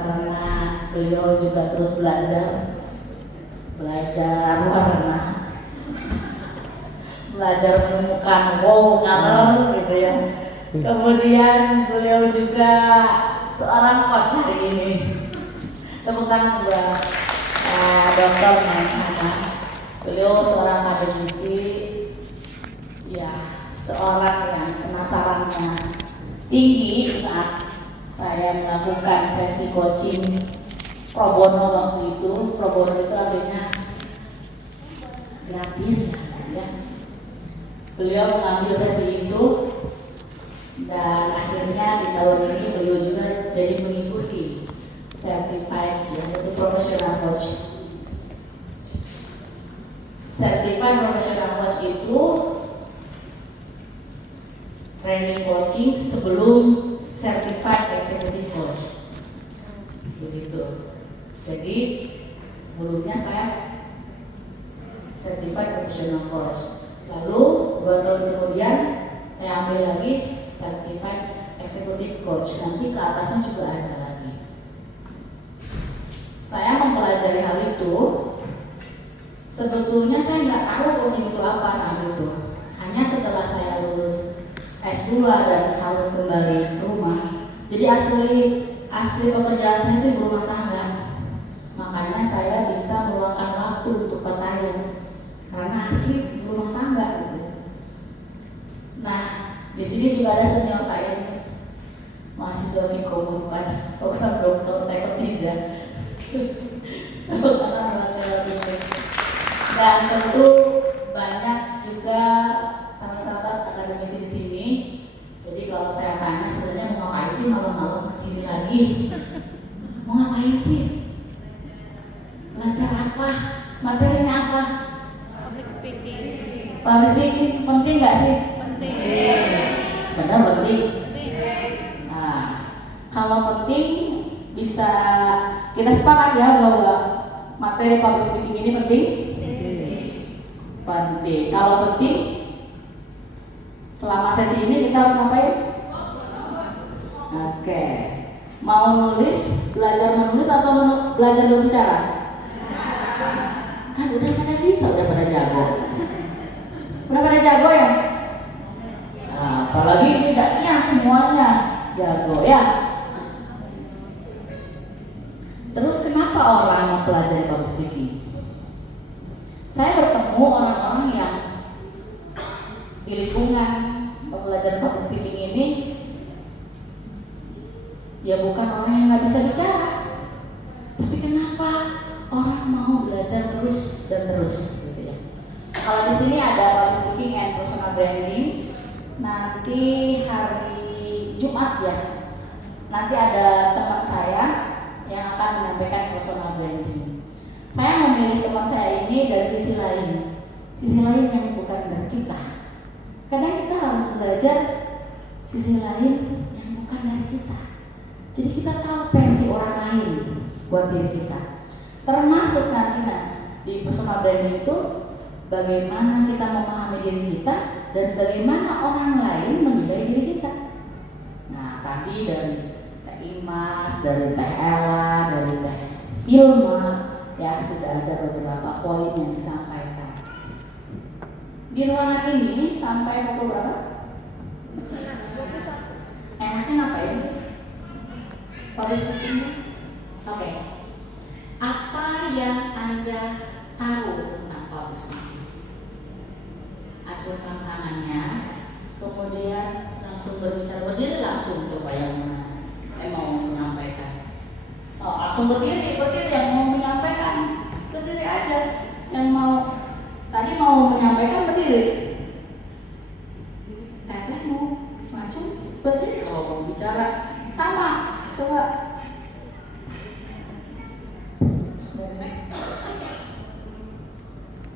karena beliau juga terus belajar warna, belajar menemukan wow color gitu ya. Kemudian beliau juga seorang coach hari ini. Tepuk tangan buat Dr. Maihana. Beliau seorang akademisi, ya seorang yang penasarannya tinggi saat saya melakukan sesi coaching pro bono waktu itu. Pro bono itu artinya gratis ya. Beliau mengambil sesi itu dan akhirnya di tahun ini beliau juga jadi mengikuti certified untuk professional coach. Certified professional coach itu training coaching sebelum certified executive coach. Begitu. Jadi sebelumnya saya certified professional coach. Lalu 2 tahun kemudian saya ambil lagi certified executive coach. Nanti ke atasnya juga ada lagi. Saya mempelajari hal itu. Sebetulnya saya nggak tahu coaching itu apa saat itu. Hanya setelah saya lulus S2 dan harus kembali ke rumah. Jadi asli pekerjaan saya itu ibu rumah tangga. Makanya saya bisa meluangkan waktu untuk petayang karena asli ibu rumah tangga gitu. Nah, di sini juga ada senior saya, mahasiswa Vkom pada program Dr. Teko Tija. Dan tentu banyak juga sahabat-sahabat akademisi di sini. Jadi kalau saya tanya sebenarnya mau ngapain sih malam-malam kesini lagi? Mau ngapain sih? Belajar apa? Materinya apa? Public speaking. Public speaking penting nggak sih? Penting. Benar penting. Nah, kalau penting bisa kita sepakat ya bahwa materi public speaking ini penting. Penting. Kalau penting, selama sesi ini kita harus ngapain? Oke. Mau nulis, belajar menulis atau belajar berbicara? Kan udah pada bisa, udah pada jago. Udah pada jago ya? Nah, apalagi tidaknya semuanya jago ya. Terus kenapa orang mempelajari public speaking? Saya bertemu orang-orang yang di lingkungan pembelajaran public speaking ini, ya bukan orang yang nggak bisa bicara, tapi kenapa orang mau belajar terus dan terus, gitu ya. Kalau di sini ada public speaking and personal branding, nanti hari Jumat ya, nanti ada teman saya yang akan menyampaikan personal branding. Saya memilih teman saya ini dari sisi lain yang bukan dari kita. Kadang kita harus belajar sisi lain yang bukan dari kita. Jadi kita tahu versi orang lain buat diri kita. Termasuk nanti di personal branding itu bagaimana kita memahami diri kita dan bagaimana orang lain menilai diri kita. Nah, tadi dari Teh Imas, dari Teh Ella, dari Teh Hilma, ya sudah ada beberapa poin yang disampaikan. Di ruangan ini sampai pukul berapa? Enaknya ngapain sih? Public speaking? Oke. Apa yang Anda tahu tentang public speaking? Acungkan tangannya, kemudian langsung berbicara, berdiri langsung coba yang mau menyampaikan. Oh, langsung berdiri yang mau menyampaikan, berdiri aja. Yang tadi mau menyampaikan berdiri. Teteh mau maju, berdiri. Kalau mau bicara sama, coba.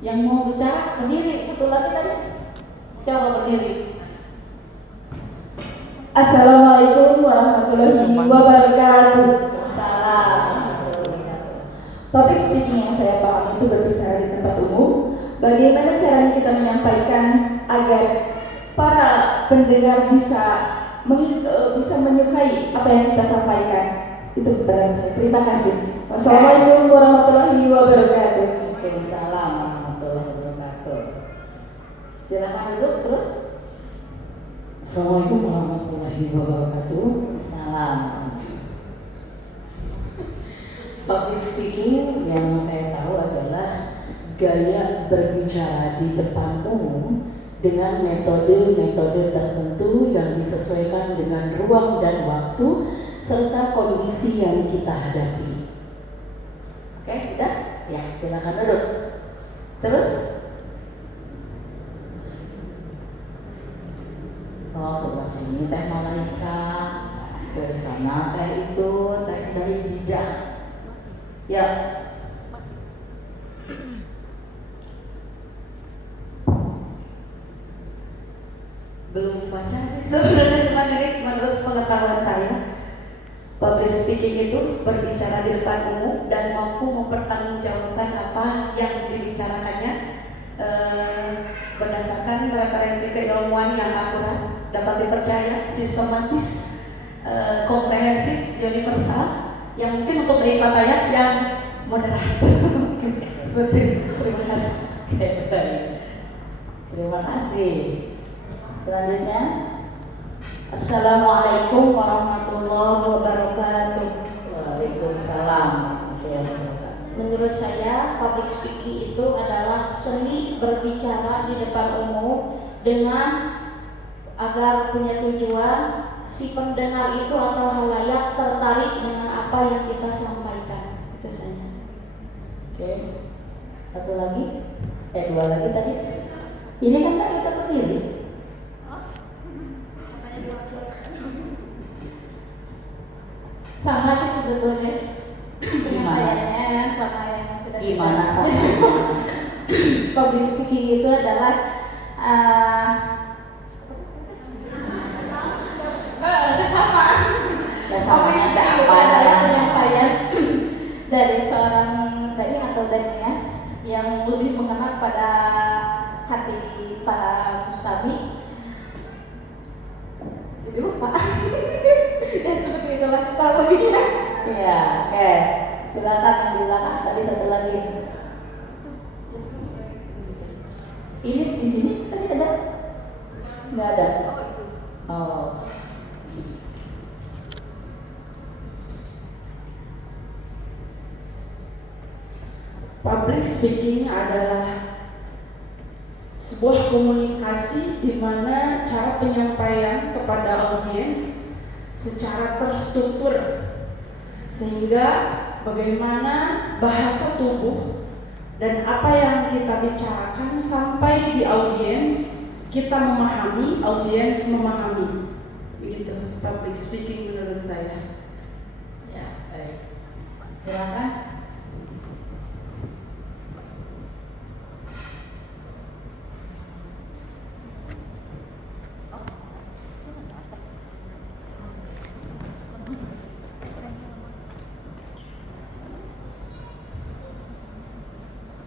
Yang mau bicara berdiri, satu lagi tadi, coba berdiri. Assalamualaikum warahmatullahi wabarakatuh. Public speaking yang saya pahami itu berbicara di tempat umum. Bagaimana cara kita menyampaikan agar para pendengar bisa menyukai apa yang kita sampaikan. Itu pertanyaan saya. Terima kasih. Wassalamualaikum warahmatullahi wabarakatuh. Waalaikumsalam warahmatullahi wabarakatuh. Silakan duduk terus. Assalamualaikum warahmatullahi wabarakatuh. Salam. Public speaking yang saya tahu adalah gaya berbicara di depan umum dengan metode-metode tertentu yang disesuaikan dengan ruang dan waktu serta kondisi yang kita hadapi. Oke, udah? Ya, silakan duduk. Terus? Soal sebelah sini teh Malaysia, dari sana teh itu teh dari Jijah. Ya. Belum baca sih sebenarnya, cuma ini menurut pengetahuan saya. Public speaking itu berbicara di depan umum dan mampu mempertanggungjawabkan apa yang dibicarakannya berdasarkan referensi keilmuan yang akurat, dapat dipercaya, sistematis, komprehensif, universal, yang mungkin untuk berifataya yang moderat. Seperti itu. Terima kasih. Terima kasih. Selanjutnya, Assalamualaikum warahmatullahi wabarakatuh. Waalaikumsalam warahmatullahi wabarakatuh. Menurut saya, public speaking itu adalah seni berbicara di depan umum dengan agar punya tujuan si pendengar itu atau halayak tertarik dengan apa yang kita sampaikan. Itu saja. Oke. Satu lagi. Dua lagi tadi. Ini kan tadi kita berdiri. Sama sih sebetulnya. Gimana? Sama yang sudah Gimana sama? public speaking itu adalah sama. Kesamanya ada apa adalah adalah penyampaian dari seorang dai atau dainya yang lebih mengena pada hati para mustami. Jadi lupa. Ya seperti itulah kurang lebihnya. Iya, oke. Silakan yang di belakang. Tadi satu lagi. Ini di sini tadi ada? Nggak ada. Oh. Public speaking adalah sebuah komunikasi di mana cara penyampaian kepada audiens secara terstruktur, sehingga bagaimana bahasa tubuh dan apa yang kita bicarakan sampai di audiens, kita memahami, audiens memahami. Begitu public speaking menurut saya. Ya, baik. Silakan.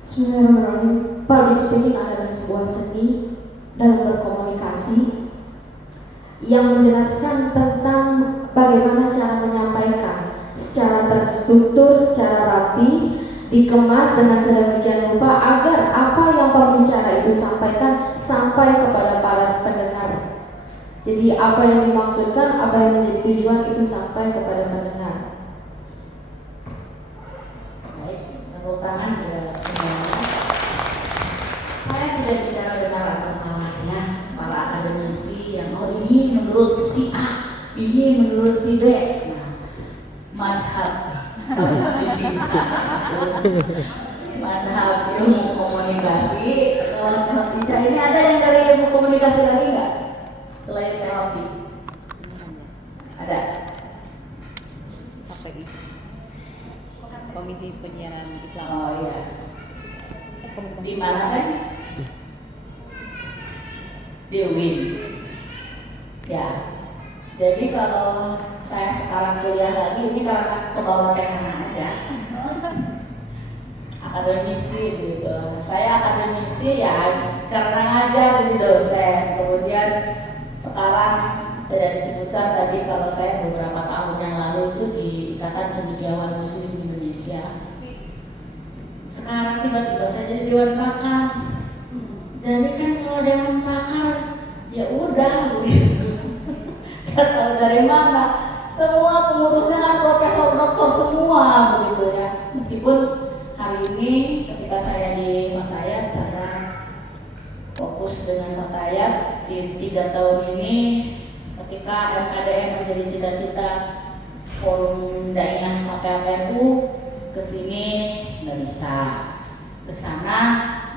Bismillahirrahmanirrahim. Public speaking adalah sebuah seni dalam berkomunikasi yang menjelaskan tentang bagaimana cara menyampaikan secara terstruktur, secara rapi, dikemas dengan sedemikian rupa agar apa yang pembicara itu sampaikan sampai kepada para pendengar. Jadi apa yang dimaksudkan, apa yang menjadi tujuan itu sampai kepada pendengar. Baik, tepuk tangan buat semuanya. Saya tidak bicara benar atau salah ya, para akademisi yang ini menurut si A, ini menurut si B. Nah, madhab public speaking, madhab ilmu komunikasi. Kalau bicara ini ada yang dari ilmu komunikasi lagi nggak? Selain terapi, ada. KPI, Komisi Penyiaran Islam. Oh iya. Di mana teh? Di UIN. Ya. Jadi kalau saya sekarang kuliah lagi ini karena ke bawah tekanan aja. Akademisi gitu. Saya akademisi ya karena ngajar jadi dosen. Kemudian sekarang tidak disebutkan tadi kalau saya beberapa tahun yang lalu itu di Ikatan Cendekiawan Muslim Indonesia. Sekarang tiba-tiba saya jadi dewan pakar. Jadi kan kalau dewan pakar ya udah gitu. Gak tahu dari mana. Semua pengurusnya kan profesor doktor semua begitu ya. Meskipun hari ini ketika saya di Fatayat, saya fokus dengan Fatayat di 3 tahun ini. Ketika MKDM menjadi cita-cita Forum Daiyah Fatayat NU, kesini nggak bisa, kesana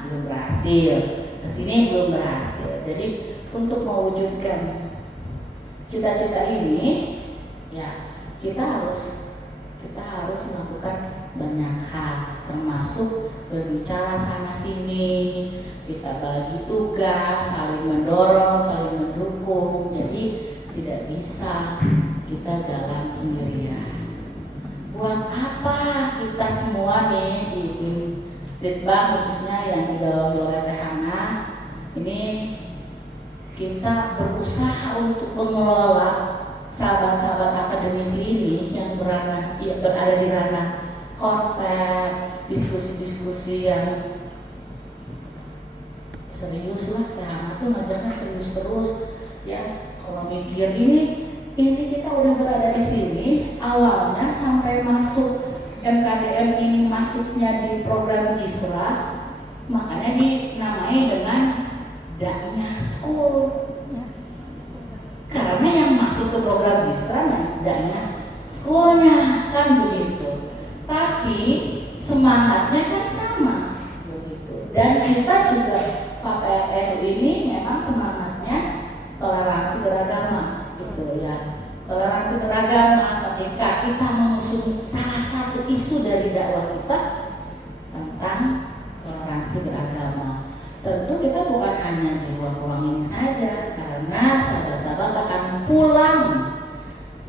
belum berhasil, kesini belum berhasil. Jadi untuk mewujudkan cita-cita ini, ya kita harus melakukan banyak hal, termasuk berbicara sana sini, kita bagi tugas, saling mendorong, saling mendukung. Jadi tidak bisa kita jalan sendirian. Buat apa kita semua nih di Litbang, khususnya yang digawangi oleh Teh Hana, ini kita berusaha untuk mengelola sahabat-sahabat akademisi ini yang berada di ranah konsep, diskusi-diskusi yang serius lah. Teh Hana tuh ngajarnya serius terus ya. Kalau mikir ini kita udah berada di sini awalnya sampai masuk MKDM ini, masuknya di program Jisra, makanya dinamai dengan Daiyah School. Karena yang masuk ke program Jisra Daiyah Schoolnya kan begitu. Tapi semangatnya kan sama begitu. Dan kita juga Fatayat NU ini memang semangatnya toleransi beragama gitu ya. Toleransi beragama, ketika kita mengusung salah satu isu dari dakwah kita tentang toleransi beragama, tentu kita bukan hanya di ruang ini saja, karena sahabat-sahabat akan pulang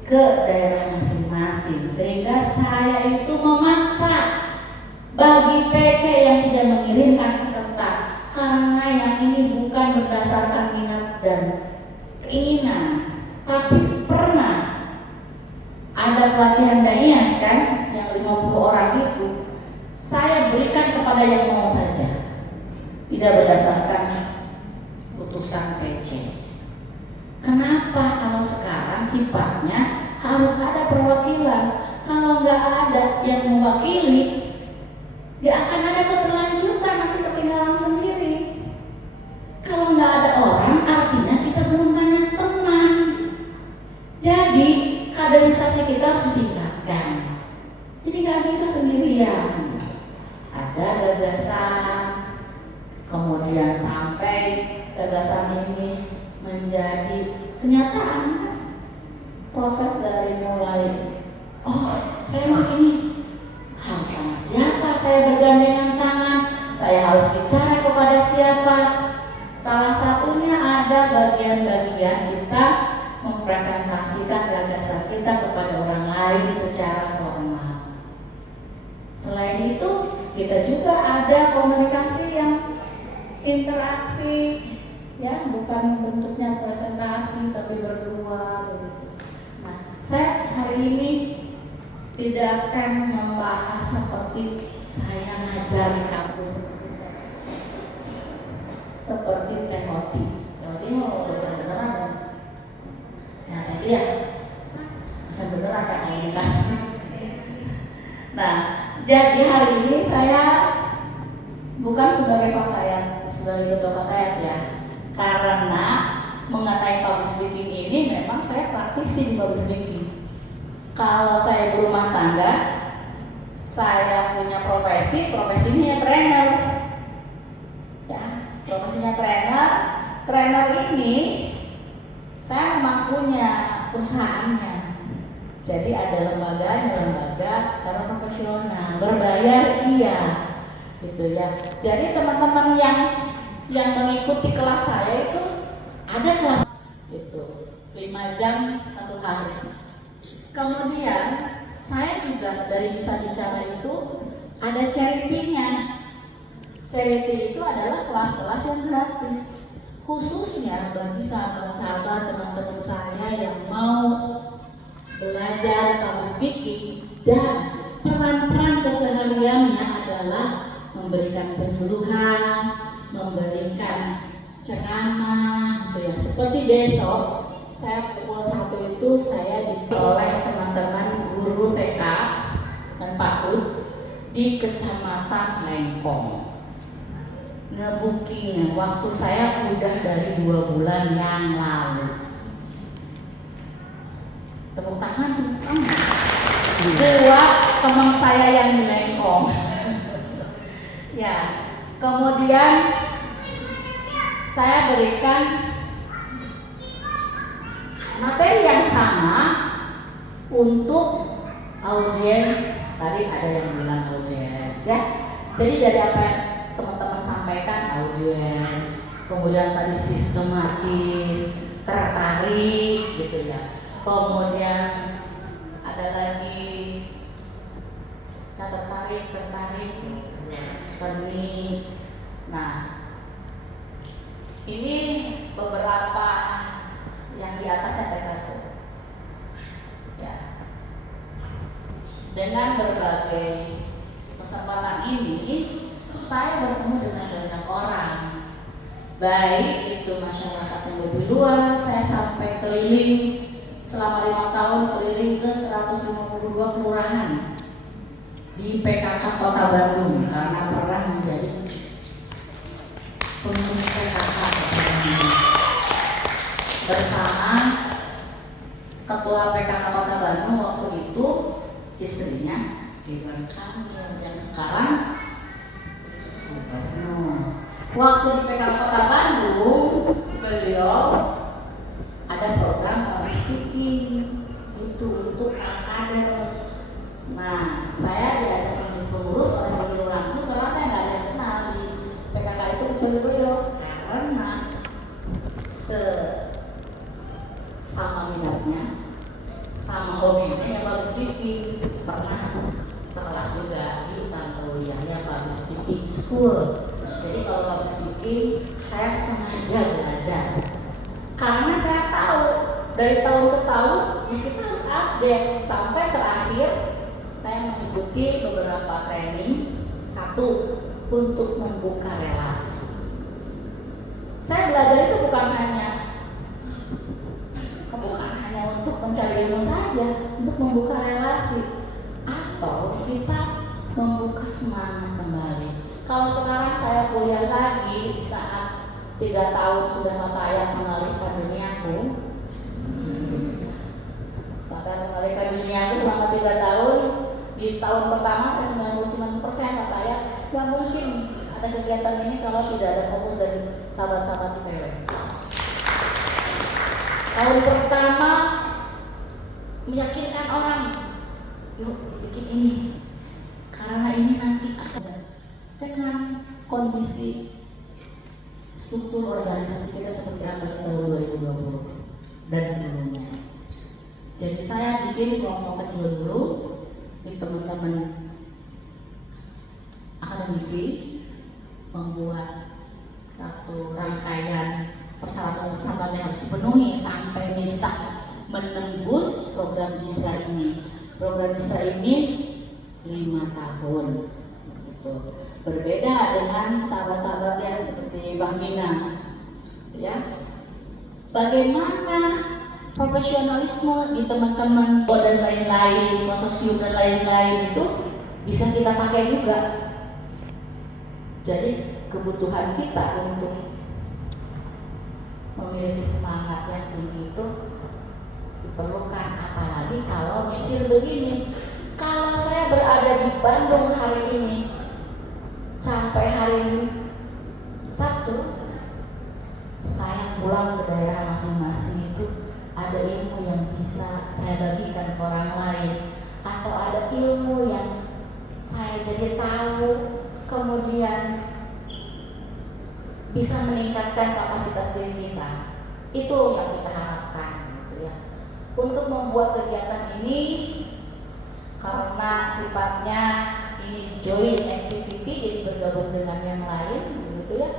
ke daerah masing-masing, sehingga saya itu memaksa bagi PC yang tidak mengirimkan peserta, karena yang ini bukan berdasarkan minat dan keinginan, tapi pernah ada pelatihan daiyah kan yang 50 orang itu saya berikan kepada yang mau saja, tidak berdasarkan putusan PC. Kenapa kalau sekarang sifatnya harus ada perwakilan? Kalau nggak ada yang mewakili, nggak akan ada keberlanjutan, nanti ketinggalan sendiri. Kalau nggak ada orang, artinya kita belum banyak teman. Jadi kaderisasi kita harus ditingkatkan. Jadi nggak bisa sendirian. Ada gagasan, kemudian sampai gagasan ini menjadi kenyataan. Proses dari mulai, oh saya mau ini, harus sama siapa saya bergandengan tangan, saya harus bicara kepada siapa. Salah satunya ada bagian-bagian kita mempresentasikan gagasan kita kepada orang lain secara formal. Selain itu, kita juga ada komunikasi yang interaksi, ya bukan bentuknya presentasi tapi berdua begitu. Nah, saya hari ini tidak akan membahas seperti saya ngajar di kampus seperti Teh Hoti. Jadi mau dosen beneran. Nah tadi ya dosen beneran Kak komunikasi. Nah, jadi hari ini saya bukan sebagai Fatayat, sebagai ketua Fatayat ya. Karena mengenai public speaking ini memang saya praktisi di public speaking. Kalau saya berumah tangga, saya punya profesinya trainer. Ya, profesinya trainer. Trainer ini saya memang punya perusahaannya. Jadi ada lembaga secara profesional, berbayar iya, gitu ya. Jadi teman-teman yang mengikuti kelas saya itu ada kelas itu 5 jam 1 hari. Kemudian saya juga dari Bisa Bicara itu ada charity-nya. Charity itu adalah kelas-kelas yang gratis, khususnya bagi sahabat-sahabat teman-teman saya yang mau belajar public speaking dan peran-peran kesehariannya adalah memberikan penyuluhan, memberikan ceramah gitu ya. Seperti besok saya pukul 1 itu saya oleh teman-teman guru TK dan PAUD di Kecamatan Lengkong. Ngebukingnya waktu saya udah dari 2 bulan yang lalu. Tepuk tangan buat teman saya yang di Lengkong. Ya, kemudian saya berikan materi yang sama untuk audiens. Tadi ada yang bilang audiens ya. Jadi dari apa yang teman-teman sampaikan, audiens, kemudian tadi sistematis, tertarik gitu ya. Kemudian ada lagi yang tertarik, seni. Nah, ini beberapa yang di atasnya T1 ya. Dengan berbagai kesempatan ini saya bertemu dengan banyak orang, baik itu masyarakat yang lebih luas. Saya sampai keliling selama 5 tahun, keliling ke 152 kelurahan di PKK Kota Bandung karena pernah menjadi pengurus PKK Kota Bandung bersama Ketua PKK Kota Bandung waktu itu, istrinya Ridwan Kamil yang sekarang gubernur. Waktu di PKK Kota Bandung, beliau ada program public speaking itu untuk para kader. Nah, saya diajak menjadi pengurus oleh beliau langsung karena saya nggak ada yang kenal di PKK itu kecuali beliau, karena sama minatnya, sama hobinya yang public speaking. Pernah sekelas juga di Tanto Yahya Public Speaking School. Jadi kalau public speaking saya sengaja belajar karena saya tahu dari tahun ke tahun kita harus update. Sampai terakhir saya mengikuti beberapa training. 1, untuk membuka relasi. Saya belajar itu bukan hanya untuk mencari ilmu saja, untuk membuka relasi atau kita membuka semangat kembali. Kalau sekarang saya kuliah lagi di saat 3 tahun sudah matayang mengalihkan duniaku, maka mengalihkan duniaku selama 3 tahun. Di tahun pertama saya 99% matayang. Gak mungkin ada kegiatan ini kalau tidak ada fokus dari sahabat-sahabat IPW. Tahun pertama meyakinkan orang, yuk bikin ini, karena ini nanti akan dengan kondisi struktur organisasi kita seperti apa di tahun 2020 dan sebelumnya. Jadi saya bikin kelompok kecil dulu di teman-teman akademisi, membuat satu rangkaian persyaratan yang harus dipenuhi sampai bisa menembus program JISRA ini. Program JISRA ini 5 tahun gitu. Berbeda dengan sahabat-sahabat yang seperti Mbak Mina ya. Bagaimana profesionalisme di teman-teman dan lain-lain, konsorsium dan lain-lain itu bisa kita pakai juga. Jadi kebutuhan kita untuk memiliki semangat yang tinggi itu diperlukan, apalagi kalau mikir begini. Kalau saya berada di Bandung hari ini sampai hari Sabtu, saya pulang ke daerah masing-masing itu ada ilmu yang bisa saya bagikan ke orang lain, atau ada ilmu yang saya jadi tahu, kemudian bisa meningkatkan kapasitas diri kita. Itu yang kita harapkan gitu ya. Untuk membuat kegiatan ini, karena sifatnya ini joint activity, jadi bergabung dengan yang lain gitu ya,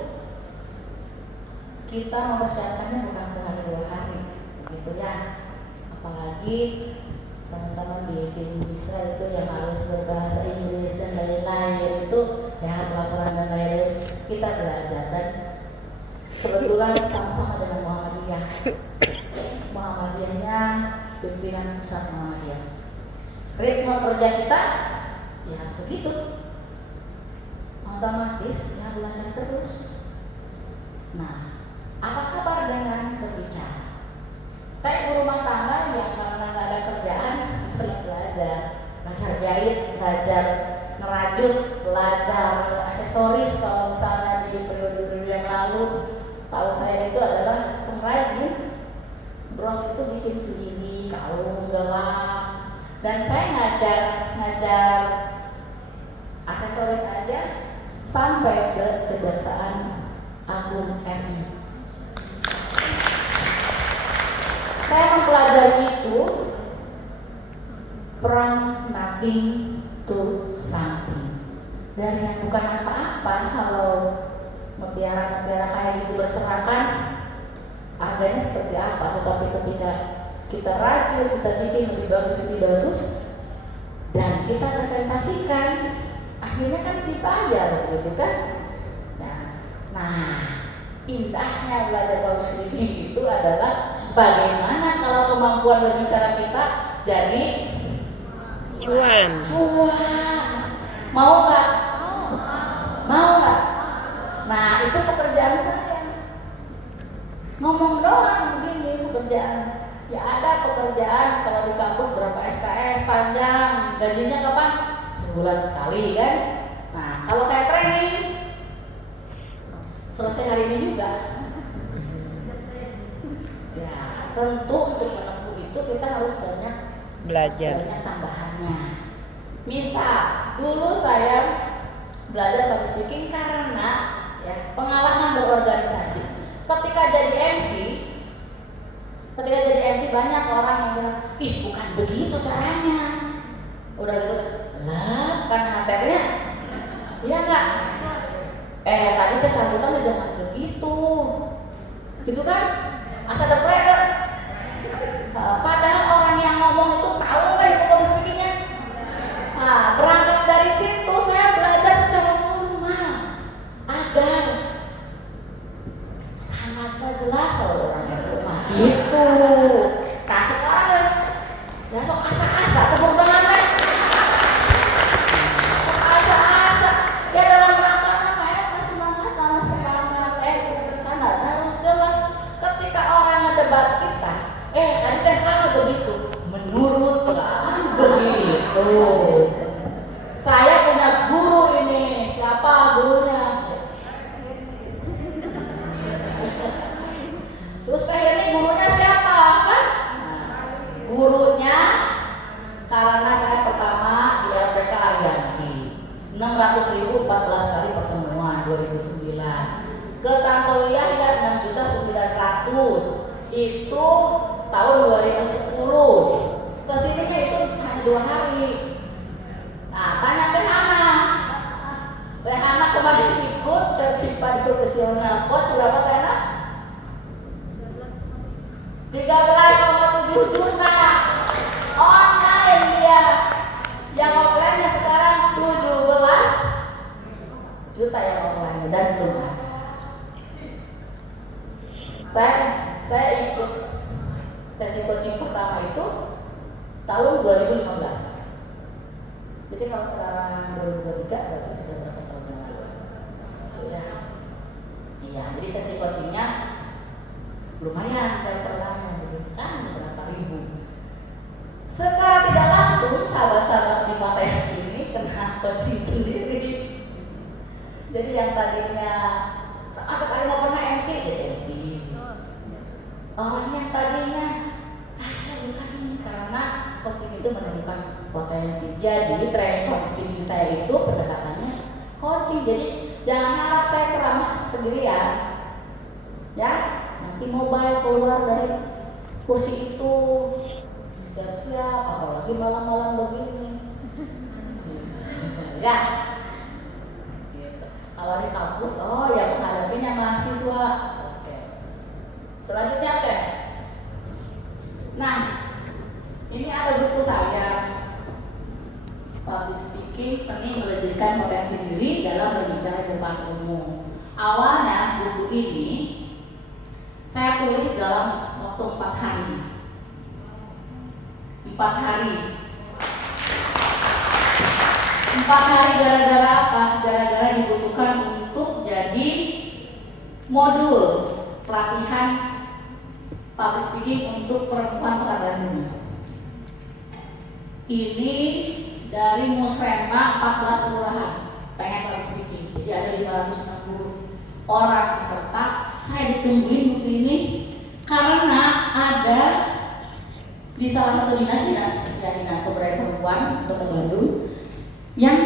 kita mempersiapkannya bukan sehari 2 hari gitu ya. Apalagi teman-teman di tim Gisra itu yang harus berbahasa Inggris dan lain-lain itu ya pelaporan dan lain-lain kita belajar dan kebetulan sama-sama dengan Muhammadiyah. Muhammadiyahnya pimpinan pusat Muhammadiyah. Ritme kerja kita ya harus begitu. Otomatis ya belajar terus. Nah, apa kabar dengan berbicara? Saya ibu rumah tangga yang karena nggak ada kerjaan sering belajar jahit, belajar ngerajut, belajar aksesoris. Kalau misalnya di periode-periode yang lalu, tahu saya itu adalah pengrajin. Bros itu bikin sendiri, kalung, gelang, dan saya ngajar aksesoris aja sampai ke Kejaksaan Agung RI. Saya mempelajari itu from nothing to something. Dari yang bukan apa-apa, kalau mutiara-mutiara kayak gitu berserakan, harganya seperti apa. Tetapi ketika kita rajut, kita bikin lebih bagus, dan kita presentasikan, akhirnya kan dibayar, gitu kan? Nah, indahnya belajar public speaking itu adalah bagaimana kalau kemampuan berbicara kita jadi cuan. Mau nggak? Mau nggak? Nah, itu pekerjaan saya. Ngomong doang begini pekerjaan. Ya ada pekerjaan kalau di kampus berapa SKS panjang, gajinya kapan? Sebulan sekali kan? Nah, kalau kayak training selesai hari ini juga. Ya, tentu untuk menempuh itu kita harus banyak Belajar. banyak tambahannya. Misal, dulu saya belajar public speaking karena ya pengalaman berorganisasi. Ketika jadi MC banyak orang yang bilang, ih bukan begitu caranya. Udah gitu, lah kan HTP-nya, iya nggak? Tadi kesambutannya jangan begitu, gitu kan? Asal ada pressure. Padahal orang yang ngomong itu tahu nggak itu public speaking-nya? Nah, berangkat dari situ saya belajar secara formal agar sangatnya jelas orang itu gitu. Nah sekarang ya sok asa-asa tepuk tangan deh. Sok asa-asa ya dalam rangka apa ya masih semangat bersama harus jelas. Ketika orang ngedebat kita, tadi tes salah begitu. Menurut kan begitu. Saya punya guru ini, siapa gurunya? Terus akhirnya gurunya siapa kan? Gurunya karena saya pertama di LPK Arianti 600.000 14 kali pertemuan 2009 ke Tanto Yahya 6.900.000 itu tahun 2010 kesininya itu hanya 2 hari. Nah tanya Teh Hana kemarin ikut sertifikat profesional coach berapa Teh Hana? 13,7 juta online dia, yang offline-nya sekarang 17 juta yang offline dan belum ada. Saya ikut sesi coaching pertama itu tahun 2015. Jadi kalau sekarang 2023 berarti sudah berapa tahun yang lalu? Ya. Iya, jadi sesi coachingnya lumayan jam terbangnya gitu kan berapa ribu. Secara tidak langsung sahabat-sahabat di Fatayah ini kena coaching sendiri. Jadi yang tadinya sekali nggak pernah MC jadi MC. Orang yang tadinya saya bukan ini karena coaching itu menunjukkan potensi. Jadi training public speaking saya itu pendekatannya coaching. Jadi jangan harap saya ceramah sendirian, ya. Nanti mobile keluar dari kursi itu siap-siap, apalagi malam-malam begini. Ya, gitu. Kalau di kampus, yang menghadapinya mahasiswa. Oke. Selanjutnya apa? Nah, Ini ada buku saya, Public Speaking, Seni Melejitkan Potensi Diri dalam Berbicara di Depan Umum. Awalnya buku ini saya tulis dalam waktu 4 hari. 4 hari. 4 hari gara-gara apa? Gara-gara dibutuhkan untuk jadi modul pelatihan public speaking untuk perempuan Kota Bandung. Ini dari Musrembang 14 kelurahan pengen public speaking. Jadi ada 560 orang peserta. Saya ditungguin buku ini karena ada di salah satu dinas pemberdayaan perempuan Kota Bandung yang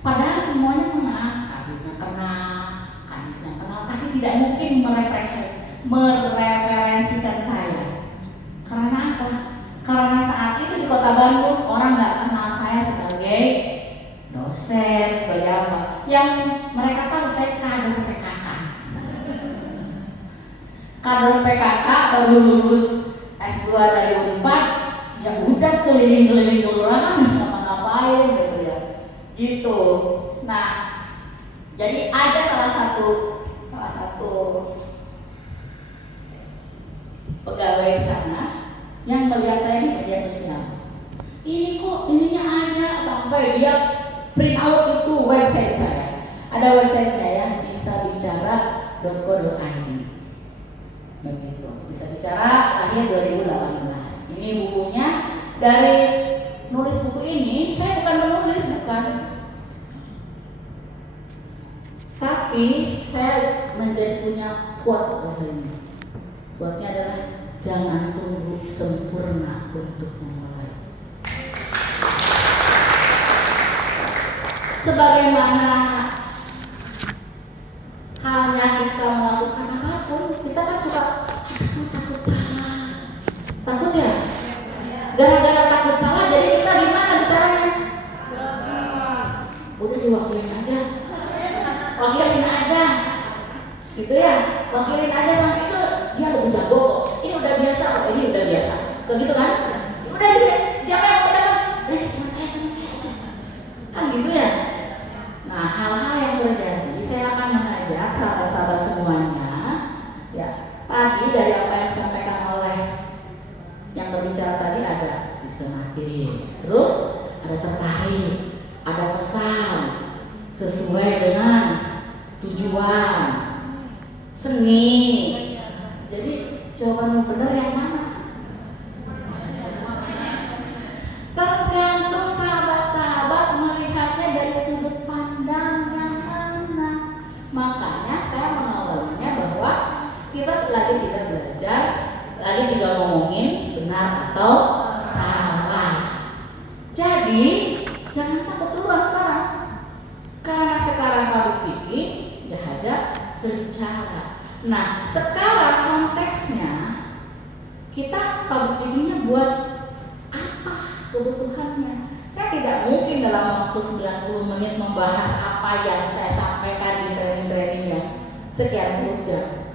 padahal semuanya kenal, kabinnya kenal, kamisnya kenal, tapi tidak mungkin mereferensikan saya. Karena apa? Karena saat itu di Kota Bandung orang nggak kenal saya sebagai dosen, sebagai apa. Yang mereka tahu saya kader PKK. Kader PKK baru lulus S2 dari Unpad, ya udah keliling-keliling kelurahan ngapa-ngapain gitu ya. Gitu. Nah, jadi ada salah satu pegawai di sana yang melihat saya di media sosial. Ini kok ininya ada, sampai dia print out itu website saya. Ada websitenya ya, bisabicara.co.id. Begitu. Bisa Bicara lahir 2018. Ini bukunya. Dari nulis buku ini saya bukan menulis, bukan. Tapi saya menjadi punya quote hari ini. Quote-nya adalah jangan tunggu sempurna untuk memulai. Sebagaimana halnya kita melakukan apapun, kita kan suka aduh takut salah. Takut ya? Gara-gara takut salah jadi kita gimana bicaranya? Udah diwakilin aja. Wakilin aja. Gitu ya? Wakilin aja sampai itu dia lebih jago kok. Ini udah biasa kok, ini udah biasa. Kayak gitu kan? Udah siapa yang mau dapat? Udah teman saya aja. Kan gitu ya? Nah, hal-hal yang terjadi, saya akan mengajak sahabat-sahabat semuanya, ya. Tadi dari apa yang disampaikan oleh yang berbicara tadi ada sistematis, terus ada tertarik, ada pesan sesuai dengan tujuan, seni. Jadi jawaban benar yang mana? Tergantung sahabat-sahabat melihatnya dari sudut pandang yang mana. Makanya saya mengawalinya bahwa kita lagi tidak belajar, lagi tidak ngomongin benar atau salah. Jadi jangan takut duluan sekarang. Karena sekarang public speaking diajak berbicara. Nah, sekarang konteksnya kita public speakingnya buat apa kebutuhannya? Saya tidak mungkin dalam waktu 90 menit membahas apa yang saya sampaikan di training-training yang sekian puluh jam.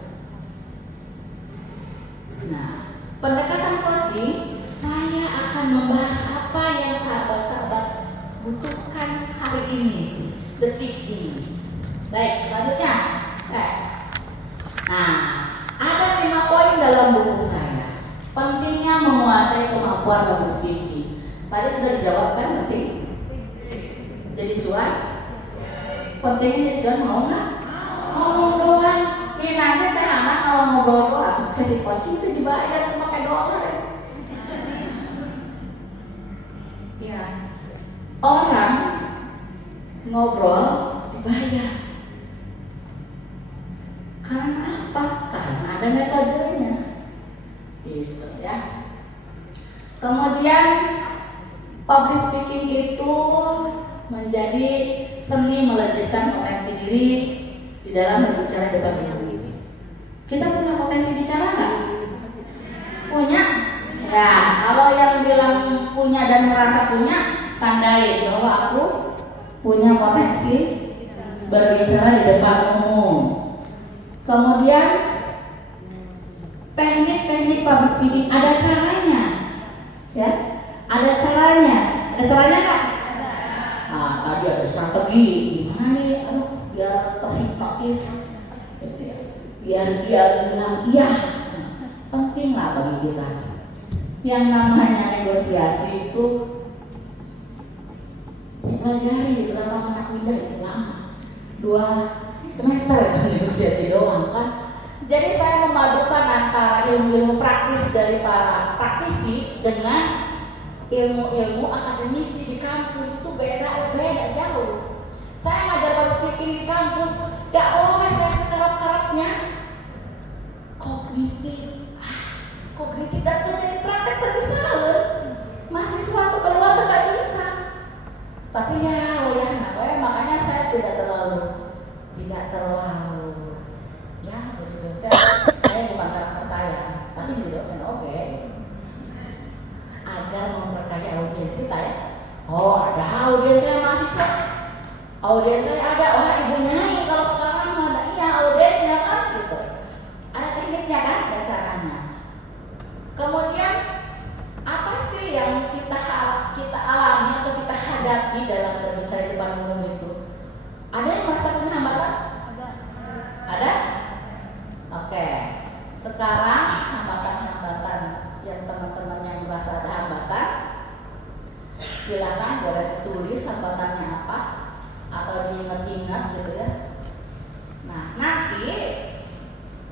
Nah, pendekatan coaching saya akan membahas apa yang sahabat-sahabat butuhkan hari ini, detik ini. Baik, selanjutnya. Nah, ada 5 poin dalam buku saya. Pentingnya menguasai kemampuan public speaking. Tadi sudah dijawabkan nanti. Jadi cuan. Pentingnya jadi cuan mau nggak? Ngomong doang. Ini nanti teh anak kalau ngobrol doang, sesi coaching itu dibayar pakai dolar ya. Ya, orang ngobrol dibayar. Karena apa? Karena ada metodenya. Gitu ya. Kemudian public speaking itu menjadi seni melejitkan potensi diri di dalam berbicara di depan umum. Kita punya potensi bicara nggak? Punya? Ya, kalau yang bilang punya dan merasa punya, tandai bahwa aku punya potensi berbicara di depan umum. Kemudian teknik-teknik public speaking ada caranya, ya. Ada caranya nggak? Nah, tadi ada strategi gimana nih, biar terhipnotis, gitu ya. Biar dia bilang iya. Penting lah bagi kita. Yang namanya negosiasi itu dipelajari berapa mata kuliah itu lama, 2 semester itu negosiasi doang kan. Jadi saya memadukan antara ilmu-ilmu praktis dari para praktisi dengan ilmu-ilmu akademisi di kampus. Itu beda jauh. Saya ngajar public speaking di kampus, gak boleh saya sekerap-kerapnya kognitif dan itu jadi praktek terbisa. Mahasiswa tuh keluar tuh gak bisa. Tapi ya, makanya saya tidak terlalu ya, jadi dosen. Saya bukan karakter saya, tapi jadi dosen oke. Agar memperkaya audiens kita ya. Oh, ada audiens saya mahasiswa. Audiens saya ada, wah ibu nyai kalau sekarang ada, iya audiensnya kan gitu. Ada tekniknya kan, ada caranya. Kemudian apa sih yang kita alami atau kita hadapi dalam berbicara di depan umum itu? Ada yang merasa punya hambatan? Ada? Oke. Sekarang hambatan-hambatan yang teman-teman yang merasa ada hambatan, silakan boleh tulis hambatannya apa atau diingat-ingat gitu ya. Nah, nanti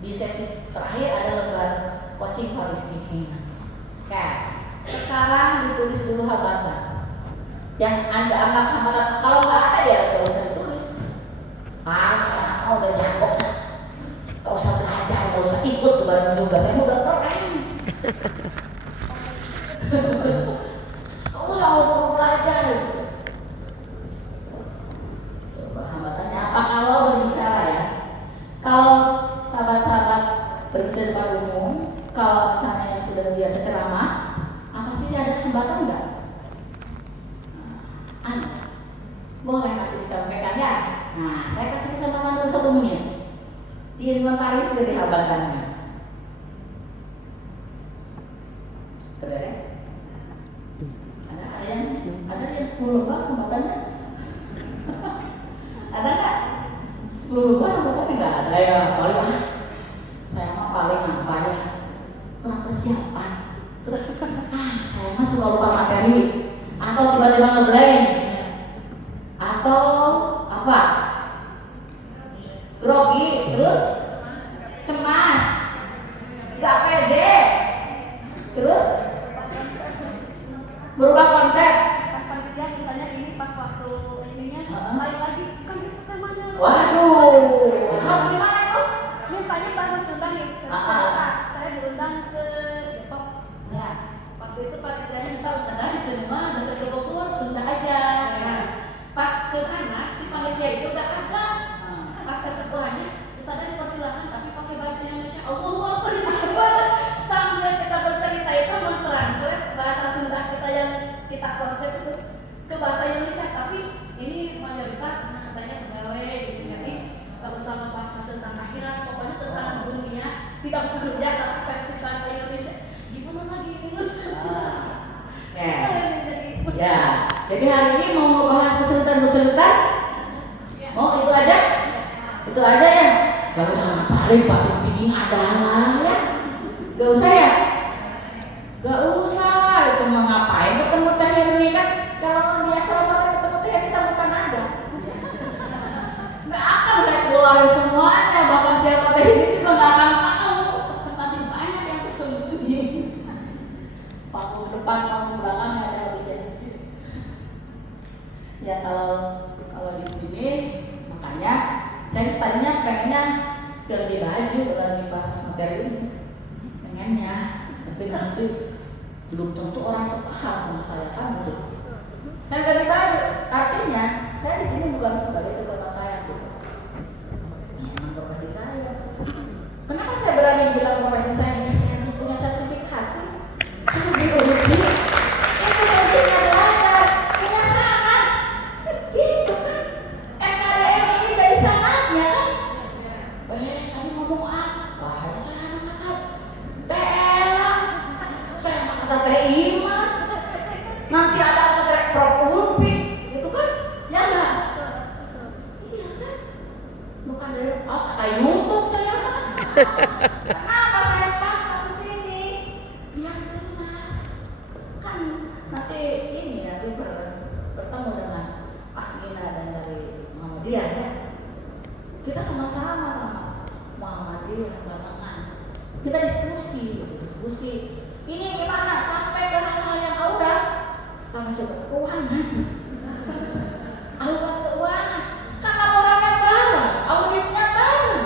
di sesi terakhir ada lembar coaching public speaking. Oke. Sekarang ditulis dulu hambatan yang Anda anggap hambatan. Kalau nggak ada ya nggak usah ditulis. Sekarang udah jago, nggak usah belajar, nggak usah ikut bareng juga. Saya udah keren. Nggak usah perlu belajar. Coba hambatannya apa kalau berbicara ya? Kalau sahabat-sahabat berbicara di depan umum, kalau misalnya yang sudah biasa ceramah, apa sih ada hambatan nggak? Boleh nanti disampaikan ya. Nah, saya kasih kesempatan dulu 1 menit. Diinventaris dari hambatannya. Beres? Ada yang 10 lembar hambatannya? Ada nggak? 10 lembar hambatannya nggak ada ya. Paling saya mah paling apa ya? Kurang persiapan. Terus saya mah suka lupa materi atau tiba-tiba ngeblank atau apa? Grogi, terus cemas, gak pede, terus berubah konsep. Panitia ditanya ini pas waktu ininya, balik lagi kan kita temanya. Waduh, harus gimana itu? Mintanya bahasa Sunda nih. Saya diundang ke Depok. Ya, waktu itu panitianya minta Ustazah di semua dekat ke Bogor, Sunda aja. Ya. Pas ke sana si panitia itu gak ada. Pas kesepuhannya Ustazah dipersilakan tapi pakai bahasa Indonesia. Allahu Akbar, sambil kita bercerita itu mentranslate bahasa Sunda kita yang kita konsep itu ke bahasa Indonesia, tapi ini mayoritas katanya pegawai gitu. Jadi gak usah membahas tentang akhirat, pokoknya tentang dunia, tidak dunia tapi versi bahasa Indonesia. Gimana lagi ini? Ya, jadi hari ini mau membahas kesulitan-kesulitan? Oh, itu aja? Itu aja ya? Gak usah paling public speaking adalah ya? Gak usah ya? Gak usah lah, itu mau ngapain ketemu Teh Hirni kan? Kalau di acara pada ketemu Teh Hirni sambutan aja. Gak akan saya keluarin semuanya, bahkan siapa Teh Hirni juga gak akan tahu. Masih banyak yang tersembunyi. Panggung depan, panggung belakang ada ya. Kalau di sini makanya saya tadinya pengennya ganti baju lagi pas materi ini, pengennya, tapi nanti belum tentu orang sepaham sama saya kan gitu. Saya ganti baju, artinya saya di sini bukan sebagai ketua pakaian gitu. Memang profesi saya. Kenapa saya berani bilang profesi saya ini? Saya punya sertifikasi, saya diuji. Itu pentingnya belajar, punya sanat, gitu kan? MKDM ini jadi sanatnya kan? Tadi ngomong apa? Saya anak kata PL, saya anak kata PI mas. Kenapa saya paksa ke sini? Biar jelas. Kan nanti bertemu dengan Nina dan dari Muhammadiyah ya. Kita sama-sama sama Muhammadiyah barengan. Kita diskusi. Ini gimana sampai ke hal-hal yang aurat? Apa coba keuangan? Aurat keuangan. Kan laporannya bareng, auditnya bareng.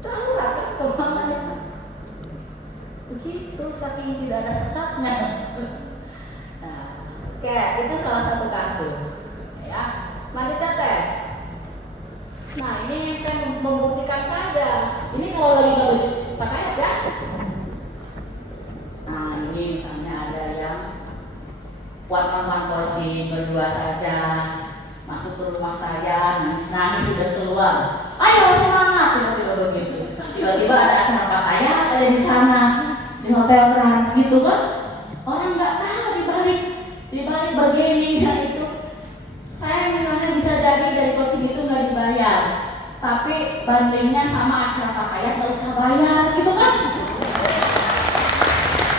Itu aurat kan keuangannya kan. Begitu saking tidak ada sekatnya. Nah, oke, itu salah satu kasus. Ya, lanjutnya teh. Nah, ini saya membuktikan saja. Ini kalau lagi nggak wajib pakai ya. Nah, ini misalnya ada yang one coaching berdua saja masuk ke rumah saya, nangis sudah keluar. Ayo semangat, tiba-tiba begitu. Tiba-tiba ada acara pakaian ada di sana di hotel Trans gitu kan. Orang nggak tahu dibalik bergeningnya itu. Saya misalnya bisa jadi dari coaching itu nggak dibayar, tapi bandingnya sama acara pakaian nggak usah bayar gitu kan.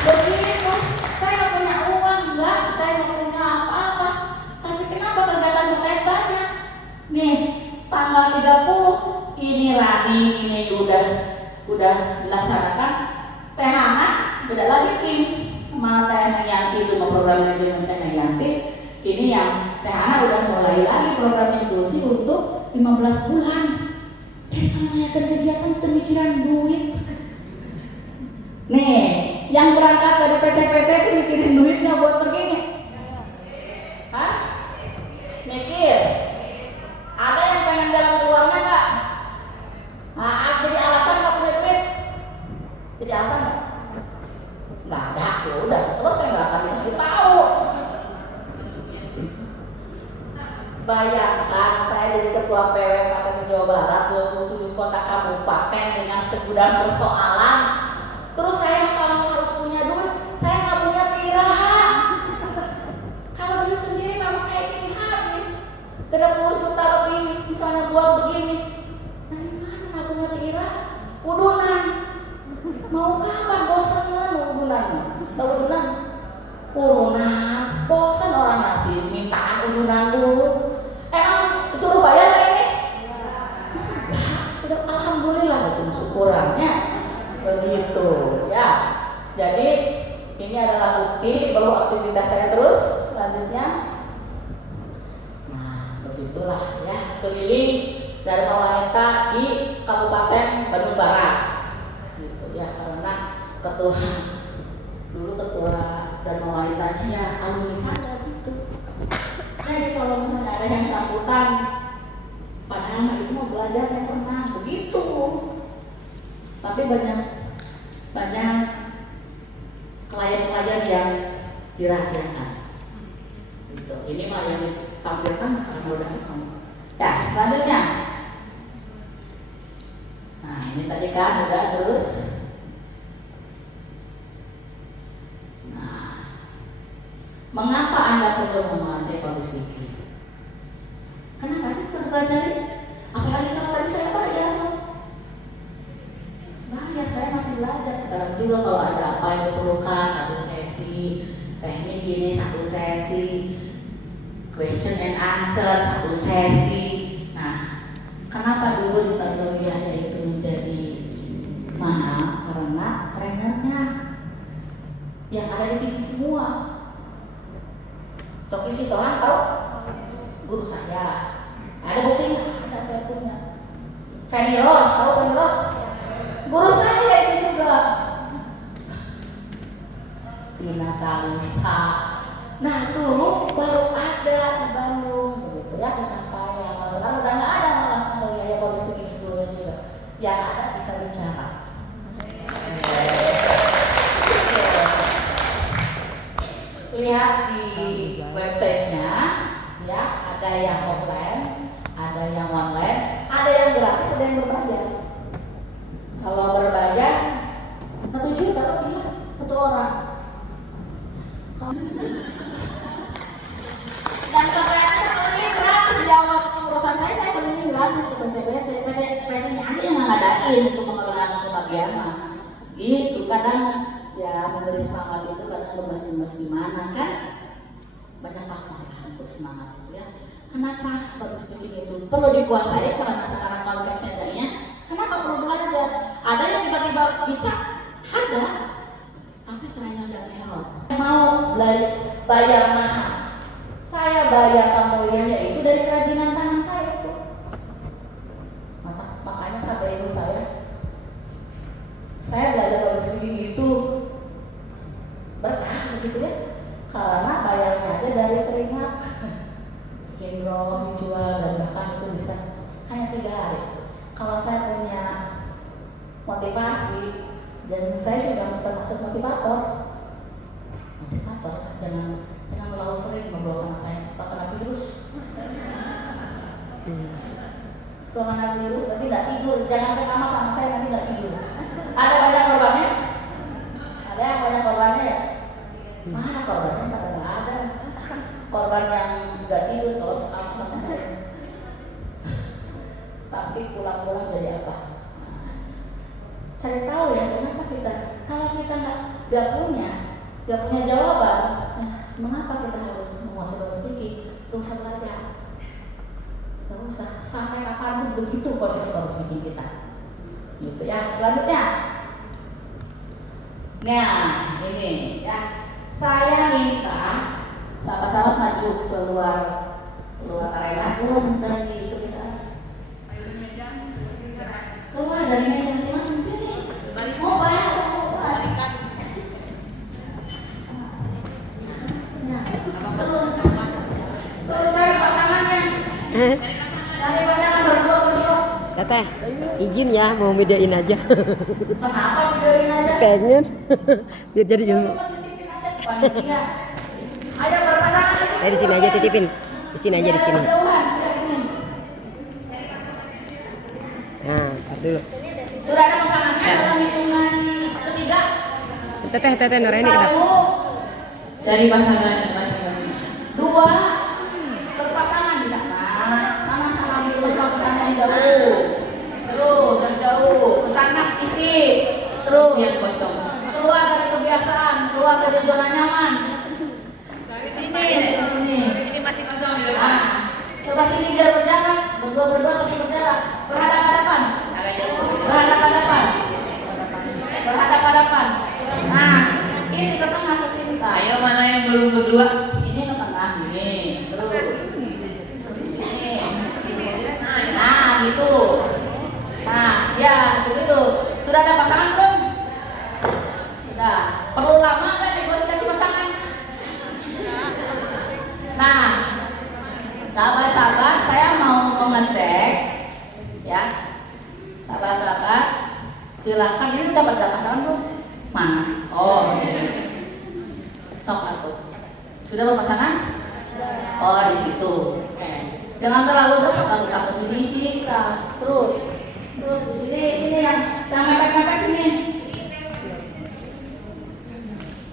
Begitu, saya nggak punya uang, saya nggak punya apa-apa, tapi kenapa kegiatan pakaian banyak? Nih, tanggal 30 ini running, ini udah dilaksanakan. Teh Hana beda lagi tim sama Teh Nayanti itu program manajemen Teh Nayanti. Ini yang Teh Hana udah mulai lagi program inklusi untuk 15 bulan. Jadi kalau menanyakan kegiatan pemikiran duit. Nih, yang berangkat dari PC itu mikirin duit nggak buat pergi nih? Hah? Mikir? Ada yang pengen jalan keluarnya nggak? Nah, jadi alasan nggak punya duit? Jadi alasan nggak? Nggak ada, ya udah selesai, nggak akan dikasih tahu. Bayangkan saya jadi ketua PW Kabupaten Jawa Barat 27 kota kabupaten dengan segudang persoalan. Terus saya kalau harus punya duit, saya nggak punya pilihan. Kalau duit sendiri memang kayak gini habis, 30 juta lebih misalnya buat begini. Dari mana nggak punya pilihan? Udunan. Mau kapan bosan udunan? Tahu udunan? Udunan. Bosan orang ngasih mintaan udunan dulu. Emang disuruh bayar gak ini? Enggak. Alhamdulillah itu syukurannya. Begitu ya. Jadi ini adalah bukti bahwa aktivitas saya terus selanjutnya. Nah, begitulah ya, keliling Dharma Wanita di Kabupaten Bandung Barat. Gitu ya, karena dulu ketua Dharma Wanitanya ya alumni saya gitu. Jadi kalau misalnya ada yang sambutan, padahal itu mau belajar yang pernah begitu. Tapi banyak klien-klien yang dirahasiakan. Gitu. Ini mah yang ditampilkan karena udah kamu. Ya, selanjutnya. Nah, ini tadi kan udah terus. Nah, mengapa Anda perlu menguasai public speaking? Kenapa sih perlu pelajari? Apalagi kalau tadi saya bayar. Bayar, saya masih belajar. Sekarang juga kalau ada apa yang diperlukan, satu sesi teknik ini, satu sesi question and answer, satu sesi. Nah, kenapa dulu di Tonton Yahya itu menjadi mahal? Karena trainernya yang ada di TV semua. Coki Sitohan tahu? Guru saya. Ada buktinya? Ada, saya punya. Fanny Rose, tahu Fanny Rose? Guru saya itu juga. Tina Kalisa. Nah, dulu baru ada di Bandung, begitu ya, Cisampaya. Kalau sekarang udah nggak ada malah kalau ya public speaking school-nya juga. Yang ada bisa bicara. Lihat di websitenya, ya, ada yang offline, ada yang online, ada yang gratis, ada yang berbayar. Kalau berbayar 1 juta lebih lah, 1 orang. Dan pakaiannya keliling gratis di awal urusan saya keliling gratis ke PC-nya aja yang nggak ngadain untuk mengelola kebahagiaan mah gitu. Kadang ya memberi semangat itu kadang lemes-lemes gimana kan, banyak faktor lah untuk semangat itu ya. Kenapa public speaking itu perlu dikuasai? Karena sekarang kalau adanya, kenapa perlu belajar? Ada yang tiba-tiba bisa, ada, tapi trial dan error. Mau bayar mahal, saya bayar kamulianya itu dari kerajinan tangan saya itu. Makanya kata ibu saya belajar public speaking itu berkah begitu ya, karena bayarnya aja dari keringat. Bikin roll, dijual, dan bahkan itu bisa hanya 3 hari. Kalau saya punya motivasi, dan saya juga termasuk motivator, jangan terlalu sering ngobrol sama saya, suka kena virus. Suka kena virus, berarti nggak tidur. Jangan sekamar sama saya, nanti nggak tidur. Ada banyak korbannya? Ada yang banyak korbannya ya? Mana korbannya? Pada nggak ada. Korban yang nggak tidur kalau sekamar sama saya. Tapi pulang-pulang jadi apa? Cari tahu ya, kenapa kita, kalau kita nggak punya jawaban, mengapa kita harus menguasai public speaking? Gak usah belajar, gak usah, sampai kapanpun begitu kondisi public speaking kita. Gitu ya. Selanjutnya, nah ini ya, saya minta sahabat-sahabat maju keluar arena, dari kebiasaan, keluar dari meja masing-masing sini. Terus cari pasangannya. Cari pasangan berdua. Teteh, izin ya mau videoin aja. Kenapa videoin aja? Pengen biar jadi ilmu. Panitia. Ayo berpasangan di sini. Di sini aja titipin. Di sini aja di sini. Nah, tar dulu. Sudah ada pasangannya dalam hitungan ketiga. Teteh Noreni kita. 1, cari pasangan masing-masing. 2, berpasangan di sana. Sama-sama di rumah pasangan jauh. Terus dari jauh ke sana isi. Terus yang kosong. Keluar dari kebiasaan, keluar dari zona nyaman. Sini, ke sini. Ini masih kosong di depan. Sebelah sini biar berjarak, berdua tapi berjarak, berhadapan-hadapan. Berhadapan. Nah, isi ke tengah ke sini. Ayo mana yang belum berdua? Ini ke tengah nih. Terus di sini. Nah, gitu. Nah, ya begitu. Sudah ada pasangan belum? Sudah. Perlu lama kan negosiasi pasangan? Nah, sahabat-sahabat, saya mau mengecek ya. Sahabat-sahabat, silakan. Ini udah pada pasangan belum? Mana? Oh, sok atuh. Sudah berpasangan? Oh, di situ. Jangan terlalu dekat, taruh ke sini sih, terus di sini yang mepet-mepet sini.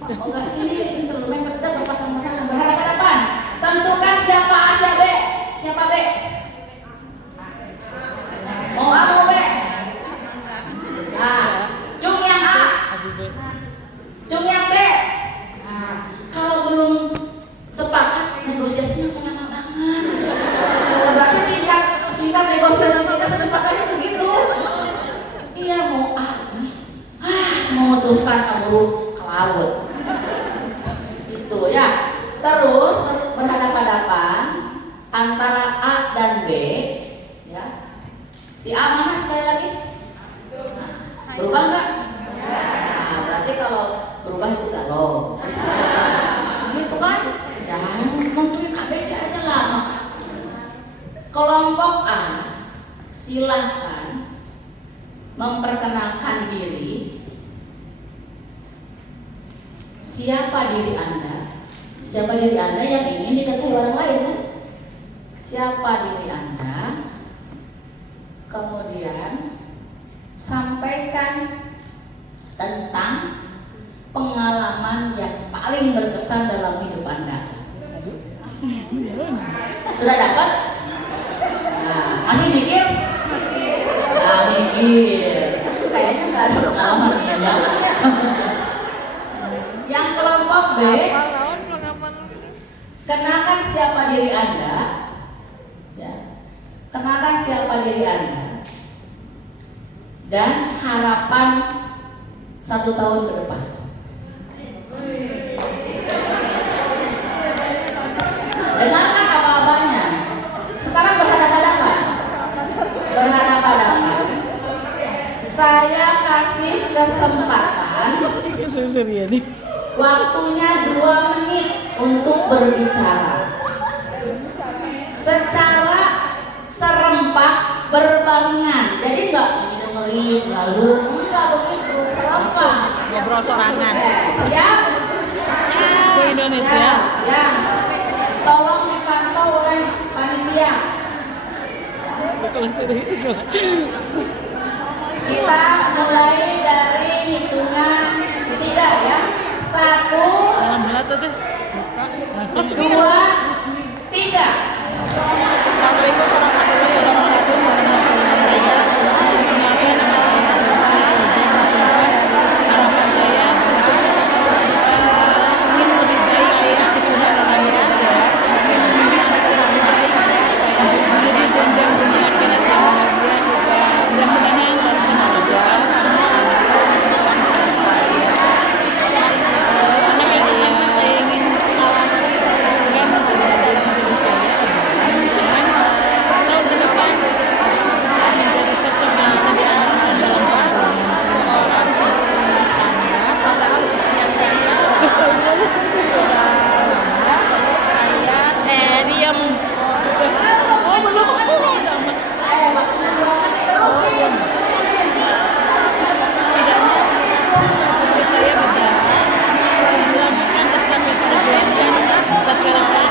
Oh enggak, sini ini terlalu mepet, udah berpasangan berhadapan-hadapan. Tentukan siapa A, siapa B. Siapa B? Mau A, mau B? Nah, cung yang A, cung yang B. Nah, kalau belum sepakat, negosiasinya lama banget. Nah, berarti tingkat negosiasi kita kecepatannya segitu. Iya, mau A ini, memutuskan kabur ke laut. Itu ya. Terus berhadapan-hadapan antara A dan B, ya. Si A mana sekali lagi? Nah, berubah nggak? Nah, berarti kalau berubah itu galau. Gitu kan? Ya, nentuin ABC aja lama. Kelompok A, silahkan memperkenalkan diri. Siapa diri Anda? Siapa diri Anda yang ingin diketahui orang lain kan? Siapa diri Anda? Kemudian sampaikan tentang pengalaman yang paling berkesan dalam hidup Anda. Sudah dapat? Nah, masih mikir? Nah, mikir. Kayaknya kayaknya nggak ada pengalaman ya. Yang kelompok B, kenalkan siapa diri Anda, ya. Kenalkan siapa diri Anda dan harapan 1 tahun ke depan. Dengarkan apa-apanya. Sekarang berhadapan-hadapan. Saya kasih kesempatan. Waktunya 2 menit untuk berbicara. Secara serempak berbarengan. Jadi enggak dengerin lalu enggak begitu, serempak. Ngobrol sorangan. Siap? Itu Indonesia. Siap, ya. Tolong dipantau oleh panitia. Kita mulai dari hitungan ketiga ya. 1, 2, 3. Assalamualaikum warahmatullahi wabarakatuh. Perkenalkan, nama saya Rosa Rosa. Harapan saya untuk sepak bola ke depan ingin lebih baik istiqomah dalamnya, ingin mendidik masyarakat lebih baik, menjadi jenjang dunia akhirat yang bahagia juga. Mudah-mudahan dari sana juga anak yang pertama saya ingin pengalaman dengan dalam hidup saya. Mudah-mudahan setahun ke depan bisa menjadi sosok yang bisa diandalkan dalam perjalanan orang rumah tangga. Padahal yang saya sudah lama saya diam. Oh belum. Ayo waktunya 2 menit terusin. Setidaknya putri saya bisa melanjutkan estafet perjuangan tatkala saya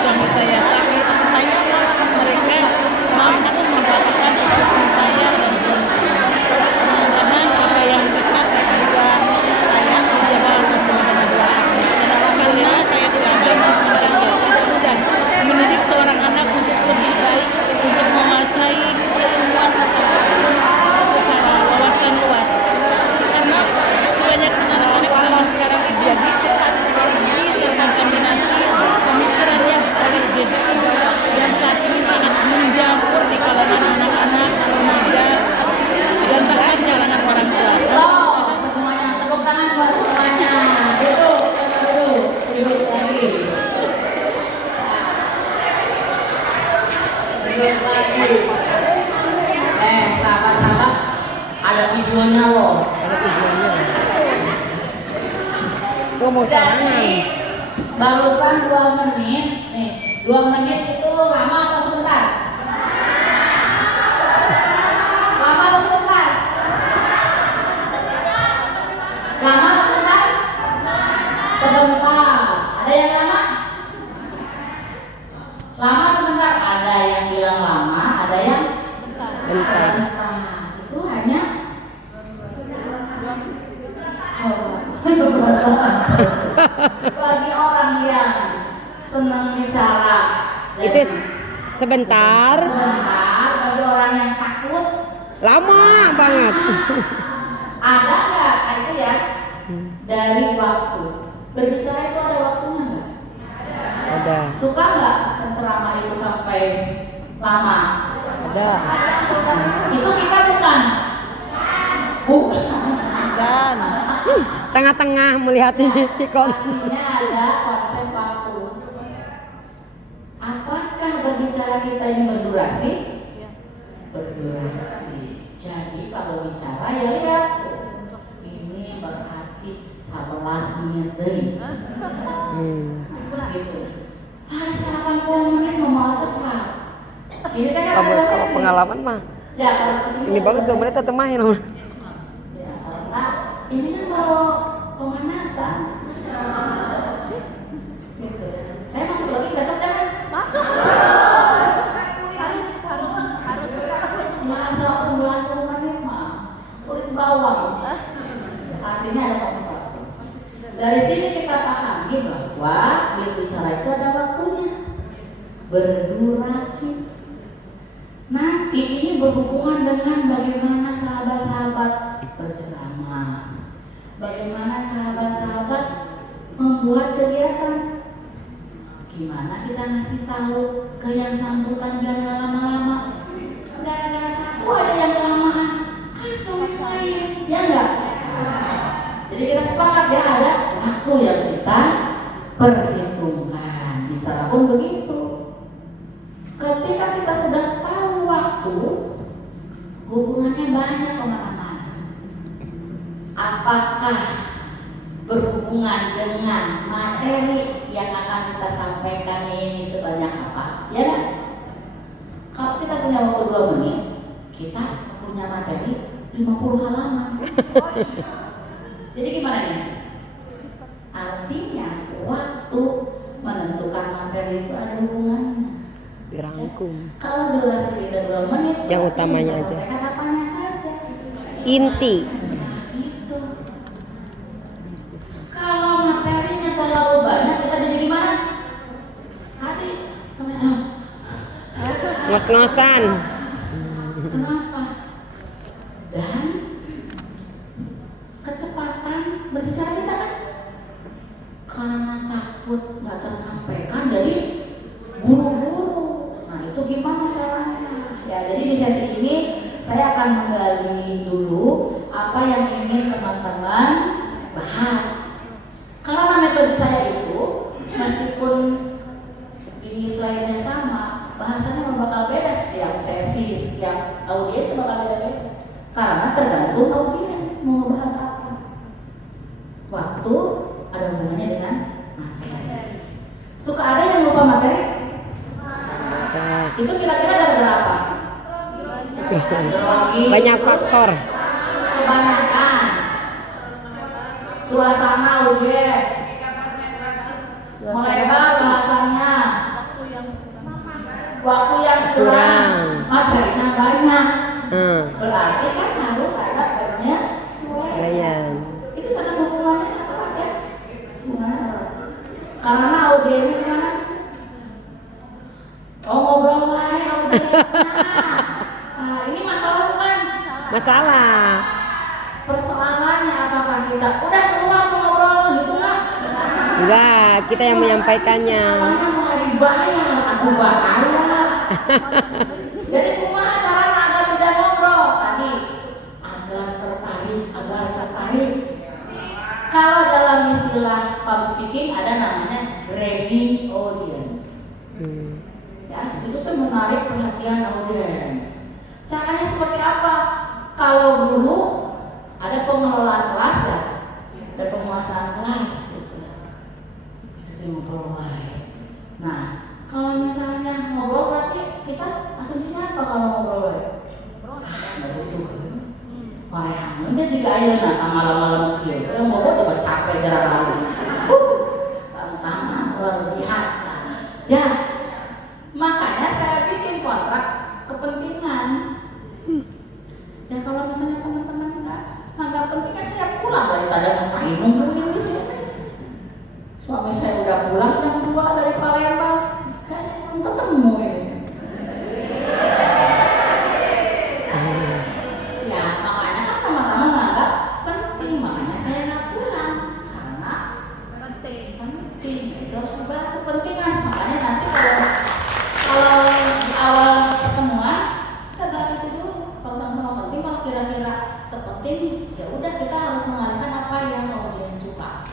suami saya sakit, mereka mampu mendapatkan posisi saya dan suami saya. Mudah-mudahan apa yang cepat bisa saya menjaga Allah Subhanahu wa Ta'ala. Karena saya tidak sama sekarang ya tidak mudah mendidik seorang anak untuk lebih baik, untuk menguasai keilmuan secara wawasan luas. Karena kebanyakan anak-anak zaman sekarang jadi terkontaminasi pemikirannya oleh jadul yang saat ini sangat mencampur di kalangan anak-anak, remaja, dan bahkan kalangan orang tua. Stop semuanya, tepuk tangan buat semuanya. Duduk lagi. Duduk lagi. Sahabat-sahabat, ada videonya loh. Ngomong sorangan. Jadi barusan 2 menit, nih 2 menit itu lama atau sebentar? Lama atau sebentar? Lama atau sebentar? Sebentar. Ada yang lama? Lama sebentar. Ada yang bilang lama, ada yang sebentar. Itu hanya bagi orang yang senang bicara. Itu sebentar, Bagi orang yang takut lama banget. ada nggak itu ya dari waktu berbicara itu ada waktunya nggak? Ada. Suka nggak penceramah itu sampai lama? Ada. Itu kita bukan. Dan tengah-tengah melihat ini sikon. Artinya ada konsep waktu. Apakah berbicara kita ini berdurasi? Berdurasi. Jadi kalau bicara ya lihat. Ini berarti 11 menit deh. Gitu. Ada 80 menit mau cepat. Ini kan ada Kalau sesi. pengalaman mah Ya kalau sedikit ini banget 2 menit tetep main. Ya karena ini kan kalau pemanasan. Gitu. Saya masuk lagi besok kan? Masuk. Ya 90 menit mah kulit bawang. Artinya ada konsep waktu. Dari sini kita pahami bahwa berbicara itu ada waktunya. Berdurasi. Nanti ini berhubungan dengan bagaimana sahabat-sahabat berceramah, bagaimana sahabat-sahabat membuat kegiatan, gimana kita ngasih tahu ke yang sambutan biar nggak lama-lama. Gara-gara satu aja yang kelamaan, kacau yang lain, ya enggak? Jadi kita sepakat ya ada waktu yang kita perhitungkan. Bicara pun begitu. Ketika kita sudah tahu waktu, hubungannya banyak kemana-mana. Apakah berhubungan dengan materi yang akan kita sampaikan ini sebanyak apa? Ya kan? Kalau kita punya waktu 2 menit, kita punya materi 50 halaman. Jadi gimana nih? Artinya waktu menentukan materi itu ada hubungannya. Dirangkum. Kalau durasi kita 2 menit, Yang utamanya kita aja. sampaikan apanya saja. Inti. Nah, gitu. Kalau materinya terlalu banyak, kita jadi gimana? Tadi, Ngos-ngosan. kenapa? Dan kecepatan berbicara kita kan? Karena takut nggak tersampaikan, jadi buru-buru. Nah itu gimana caranya? Ya jadi di sesi ini saya akan menggali dulu apa yang ingin teman-teman bahas. Karena metode saya itu meskipun di slide-nya sama, bahasanya bakal beda setiap sesi, setiap audiens bakal beda-beda. Karena tergantung audiens mau bahas apa. Waktu ada hubungannya dengan materi. Suka ada yang lupa materi? Itu kira-kira gara-gara apa? Grogi, Banyak terus faktor. kebanyakan suasana audiens, melebar bahasanya, waktu yang kurang, materinya banyak. Berarti kan harus ada penyesuaian. Bayan. Itu sangat hubungannya erat ya. Hubungannya erat. Karena audiensnya gimana? Oh ngobrol wae audiensnya. Nah, ini masalah bukan? Masalah. Persoalannya apakah kita udah keluar ngobrol gitu nggak? Enggak, kita yang menyampaikannya. Namanya mau dibayar, aku bayar. Jadi kumaha caranya agar tidak ngobrol tadi? Agar tertarik. Kalau dalam istilah public speaking ada namanya grabbing audience. Ya, itu tuh menarik perhatian audiens. Caranya seperti apa? Kalau guru ada pengelolaan kelas ya, ada penguasaan kelas gitu ya. Itu ngobrol baik. Nah, kalau misalnya ngobrol berarti kita asumsinya apa kalau ngobrol baik? Nggak butuh. Parehangeun teh jika ayeuna malam-malam kieu, yang ngobrol juga capek jarang. Tantangan luar biasa. Ya, makanya saya bikin kontrak kepentingan. Ya kalau misalnya teman-teman nggak penting ya saya pulang daripada ngapain nungguin di sini. Suami saya udah pulang jam 2 dari Palembang, saya belum ketemu ini. Ya makanya kan sama-sama nggak penting, makanya saya nggak pulang karena penting. Itu harus dibahas kepentingan. Makanya nanti kalau di awal pertemuan kita bahas itu dulu. Kalau sama-sama penting, kalau kira-kira terpenting, ya udah kita harus mengalihkan apa yang audiens suka.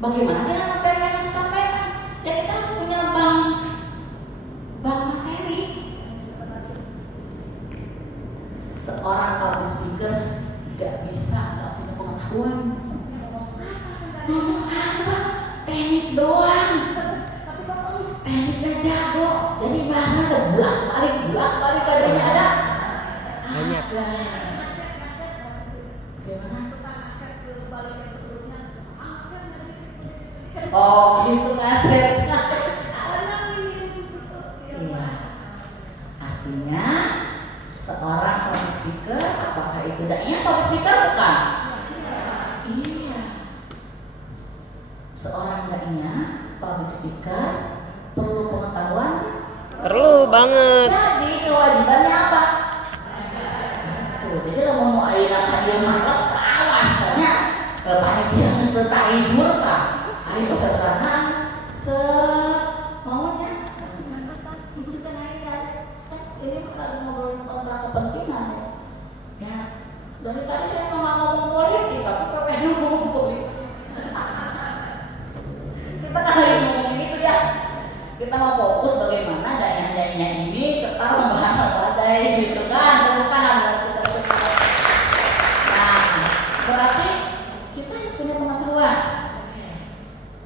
Bagaimana dengan materi yang disampaikan? Ya kita harus punya bank materi. Seorang public speaker nggak bisa nggak punya pengetahuan. Ngomong apa? Teknik doang. Tekniknya jago. Jadi bahasa bolak-balik kadangnya ada. Banyak. Gimana? Oh, gitu ngaset. Iya. Artinya seorang public speaker, apakah itu dai public speaker bukan? Iya. Seorang dai public speaker perlu pengetahuan. Perlu banget. Jadi kewajibannya apa? Tuh, jadi lo mau ayunan hadiah malas salah sebenarnya. Panitia harus bertahibur kak. Hari peserta semaunya. Kita naik kan ini lagi ngobrolin kontrak kepentingan ya. Ya dari tadi saya mau ngomong politik tapi pengen ngomong politik. Kita kan lagi ngomongin itu ya. Kita mau fokus bagaimana daya-dayanya ini cetar membahas badai gitu kan, bukan? Nah, berarti kita harus punya pengetahuan. Oke,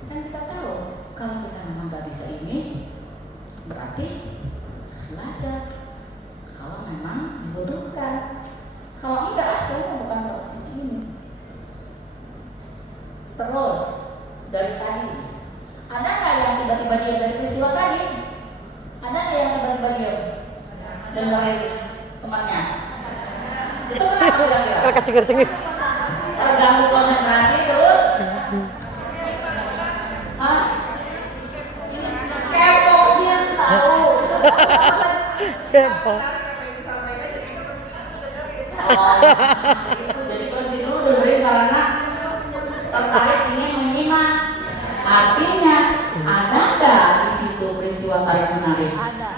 kan kita tahu kalau kita memang nggak bisa ini, berarti harus belajar. Kalau memang dibutuhkan, kalau enggak, saya bukan untuk sini. Terus dari tadi. Ada nggak yang tiba-tiba diam dari peristiwa tadi? Ada nggak yang tiba-tiba diam? Dengerin temannya? Itu kenapa kira-kira? Kecengir-cengir. Terganggu konsentrasi terus? Hah? Kepo dia tahu. Kepo. Oh, itu jadi berhenti dulu dengerin karena tertarik ingin menyimak. Artinya ada nggak di situ peristiwa tarik menarik? Ada.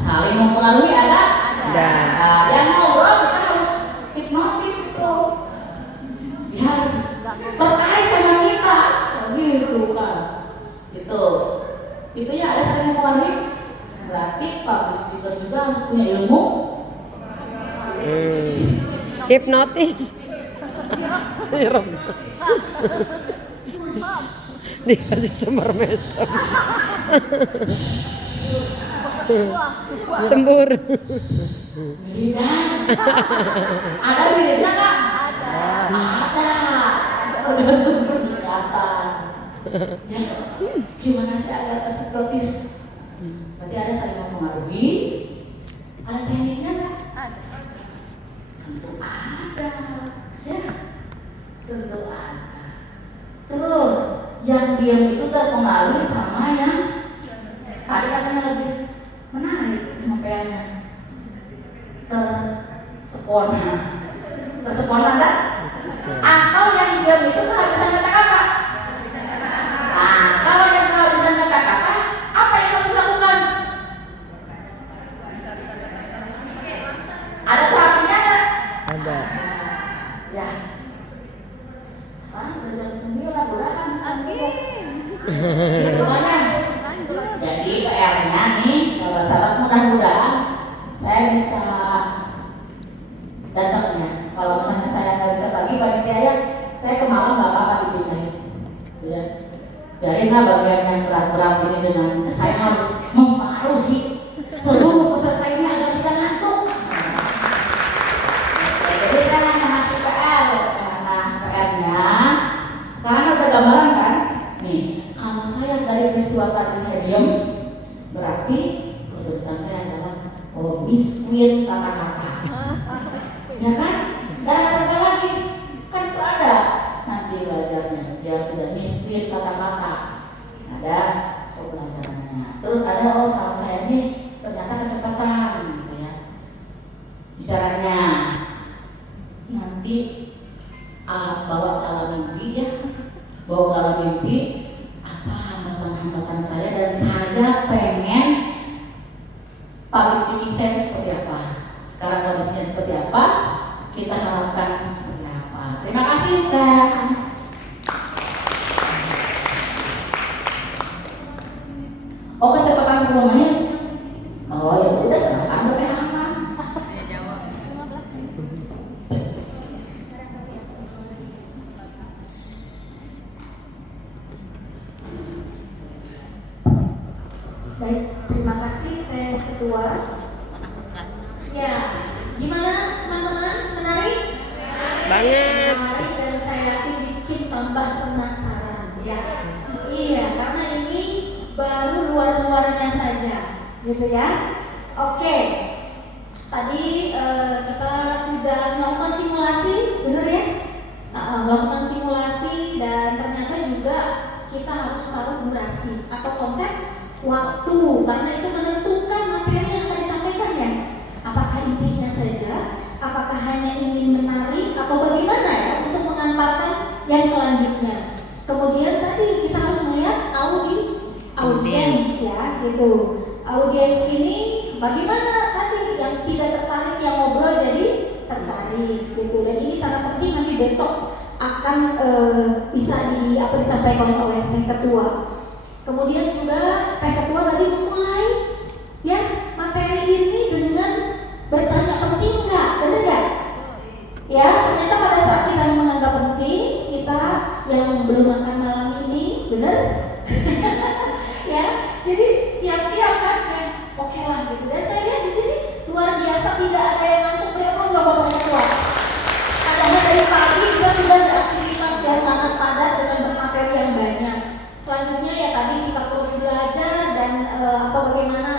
Saling mempengaruhi ada? Ada. Nah, yang ngobrol kita harus hipnotis itu, biar tertarik sama kita, gitu kan? Itu ya ada saling mempengaruhi. Berarti public speaker juga harus punya ilmu. Hipnotis. Siram. Dikasih semar mesem. Sembur. Wirida. Ada wirida nggak? Ada. Tergantung pendekatan. Ya, gimana sih agar terhipnotis? Berarti ada saling mempengaruhi. Ada tekniknya nggak? Tentu ada. Ya, tentu ada. Terus yang diam itu terpengaruh sama yang tadi katanya lebih menarik penyampaiannya. Tersepona ada? Atau yang diam itu kehabisan kata-kata? Nah, kalau yang kehabisan kata-kata, apa yang harus dilakukan? Ada terapinya nggak? Ada. Ya. Sekarang udah jam 9, udah kan sekarang gitu. Gitu kan ya? Jadi PR-nya nih, sahabat-sahabat, mudah-mudahan saya bisa datang ya. Kalau misalnya saya nggak bisa pagi panitia ya, saya ke malam nggak apa-apa dipindahin. Gitu ya. Biarinlah bagian yang berat-berat ini dengan saya harus mempengaruhi seluruh peserta ini agar tidak ngantuk. Jadi saya hanya ngasih PR. Nah, PR-nya sekarang udah gambaran kan? Nih, kalau saya dari peristiwa tadi saya diam, berarti kesulitan saya adalah miskin kata-kata. Ya kan? Gak ada kata-kata lagi. Kan itu ada nanti belajarnya biar tidak miskin kata-kata. Ada pembelajarannya. Terus ada sama saya ini ternyata kecepatan gitu ya. Bicaranya nanti bawa ke alam mimpi ya. Bawa ke alam mimpi apa hambatan-hambatan saya dan saya pengen public speaking saya itu seperti apa. Sekarang kondisinya seperti apa, kita harapkan seperti apa. Terima kasih Teh. Oh, kecepatan 10 menit. Oh ya udah, silahkan ke Teh Hana. Baik, terima kasih Teh Ketua. Ya, gimana teman-teman? Menarik? Banget. Menarik dan saya yakin bikin tambah penasaran ya. Iya, karena ini baru luar-luarnya saja, gitu ya. Oke, tadi kita sudah melakukan simulasi, benar ya? Melakukan simulasi dan ternyata juga kita harus tahu durasi atau konsep waktu karena itu menentukan materi yang akan disampaikan. atau bagaimana ya untuk mengantarkan yang selanjutnya. Kemudian tadi kita harus melihat audiens ya gitu. Audiens ini bagaimana tadi yang tidak tertarik yang ngobrol jadi tertarik gitu. Dan ini sangat penting, nanti besok akan bisa disampaikan oleh Teh Ketua. Kemudian juga Teh Ketua tadi memulai ya materi ini dengan bertanya penting nggak, benar nggak? Ya ternyata pada saat kita menganggap penting, kita yang belum makan malam ini, benar? Ya, jadi siap-siap kan? Ya, oke lah gitu. Dan saya lihat di sini luar biasa, tidak ada yang ngantuk. Beri aplaus buat Teh Ketua. Padahal dari pagi kita sudah beraktivitas yang sangat padat dengan bermateri yang banyak. Selanjutnya ya tadi kita terus belajar dan bagaimana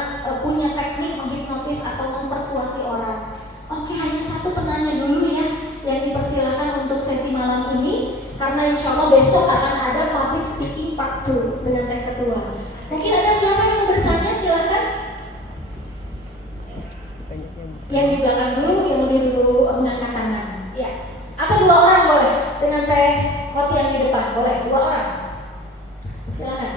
punya teknik menghipnotis atau mempersuasi orang. Oke, hanya satu penanya dulu ya yang dipersilakan untuk sesi malam ini, karena insya Allah besok akan ada public speaking part 2 dengan Teh Ketua. Mungkin ada siapa yang mau bertanya, silakan. Yang di belakang dulu, yang dulu mengangkat tangan. Ya. Atau 2 orang boleh, dengan Teh Khoti yang di depan, boleh 2 orang. Silakan.